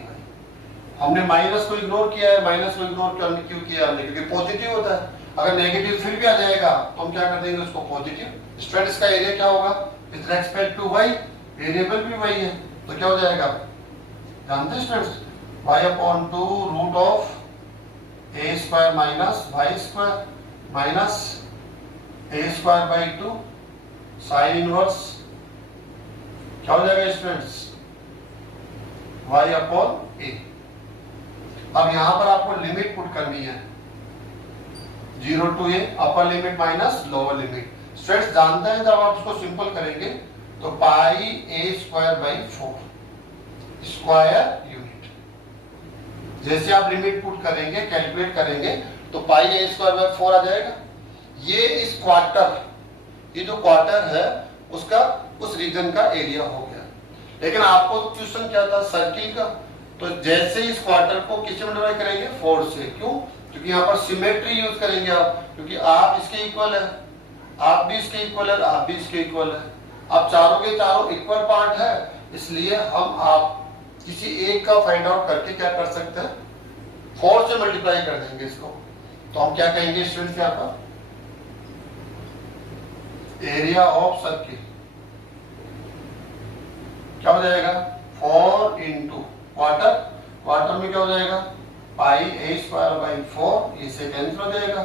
हमने माइनस को इग्नोर किया है, माइनस को इग्नोर क्यों किया हमने, क्योंकि पॉजिटिव होता है। अगर नेगेटिव फिर भी आ जाएगा तो हम क्या कर देंगे उसको पॉजिटिव। स्टूडेंट्स का एरिया क्या होगा with respect to y, variable भी y है, तो क्या हो जाएगा जानते हैं students, y upon 2 root of a square minus y square minus a square by 2 sine inverse क्या हो जाएगा स्टूडेंट्स y अपॉन a। अब यहां पर आपको लिमिट पुट करनी है 0 to a, upper limit minus lower limit. Students जानते हैं जब आप इसको सिंपल करेंगे तो pi a square by 4 square unit. जैसे आप लिमिट पुट करेंगे, कैलकुलेट करेंगे, तो पाई a स्क्वायर बाई 4 आ जाएगा। ये इस क्वार्टर, ये जो क्वार्टर है उसका उस रीजन का एरिया हो गया। लेकिन आपको क्वेश्चन क्या था सर्किल का, तो जैसे इस क्वार्टर को किससे मल्टीप्लाई करेंगे 4 से। क्यों, क्योंकि यहाँ पर सिमेट्री यूज करेंगे आप, क्योंकि आप इसके इक्वल है, आप भी इसके इक्वल है, आप भी इसके इक्वल है। अब चारों के चारों इक्वल पार्ट है, इसलिए हम आप किसी एक का फाइंड आउट करके क्या कर सकते हैं, 4 से मल्टीप्लाई कर देंगे इसको। तो हम क्या कहेंगे स्टूडेंट्स, यहाँ पर एरिया ऑफ सर्किल क्या हो जाएगा, 4 इंटू क्वार्टर, क्वार्टर में क्या हो जाएगा, पाई ए स्क्वायर बाई 4, इसे कैंसिल हो जाएगा,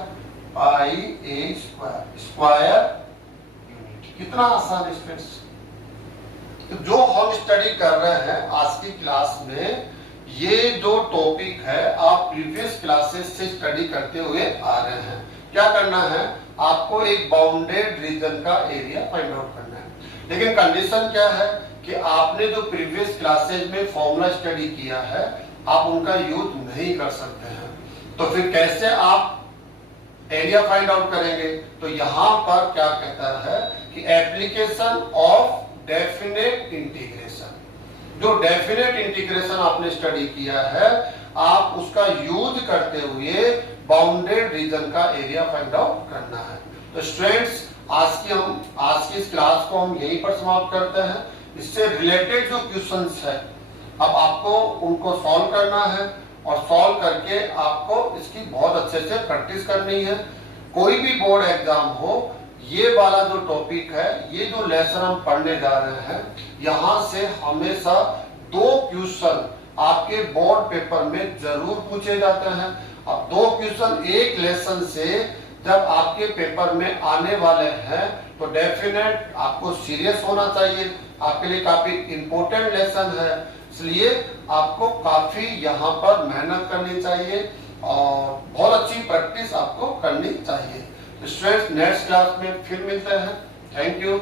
पाई ए स्क्वायर स्क्वायर यूनिट। कितना आसान स्टूडेंट्स। तो जो हम स्टडी कर रहे हैं आज की क्लास में, ये जो टॉपिक है आप प्रीवियस क्लासेस से स्टडी करते हुए आ रहे हैं। क्या करना है, आपको एक बाउंडेड रीजन का एरिया फाइंड आउट करना है। लेकिन कंडीशन क्या है कि आपने जो प्रीवियस क्लासेस में फॉर्मूला स्टडी किया है, आप उनका यूज नहीं कर सकते हैं। तो फिर कैसे आप एरिया फाइंड आउट करेंगे? तो यहां पर क्या कहता है कि एप्लीकेशन ऑफ डेफिनेट इंटीग्रेशन। जो डेफिनेट इंटीग्रेशन आपने स्टडी किया है, आप उसका यूज करते हुए बाउंडेड रीजन का एरिया फाइंड आउट करना है। तो स्टूडेंट्स, आज की इस क्लास को हम यहीं पर समाप्त करते हैं। इससे रिलेटेड जो क्वेश्चंस है, अब आपको उनको सॉल्व करना है और सॉल्व करके आपको इसकी बहुत अच्छे से प्रैक्टिस करनी है। कोई भी बोर्ड एग्जाम हो, ये वाला जो टॉपिक है, ये जो लेसन हम पढ़ने जा रहे हैं, यहाँ से हमेशा 2 क्वेश्चन आपके बोर्ड पेपर में जरूर पूछे जाते हैं। अब 2 क्वेश्चन एक लेसन से जब आपके पेपर में आने वाले हैं, तो डेफिनेट आपको सीरियस होना चाहिए। आपके लिए काफी इंपॉर्टेंट लेसन है, इसलिए आपको काफी यहाँ पर मेहनत करनी चाहिए और बहुत अच्छी प्रैक्टिस आपको करनी चाहिए। स्टूडेंट्स, नेक्स्ट क्लास में फिर मिलते हैं। Thank you.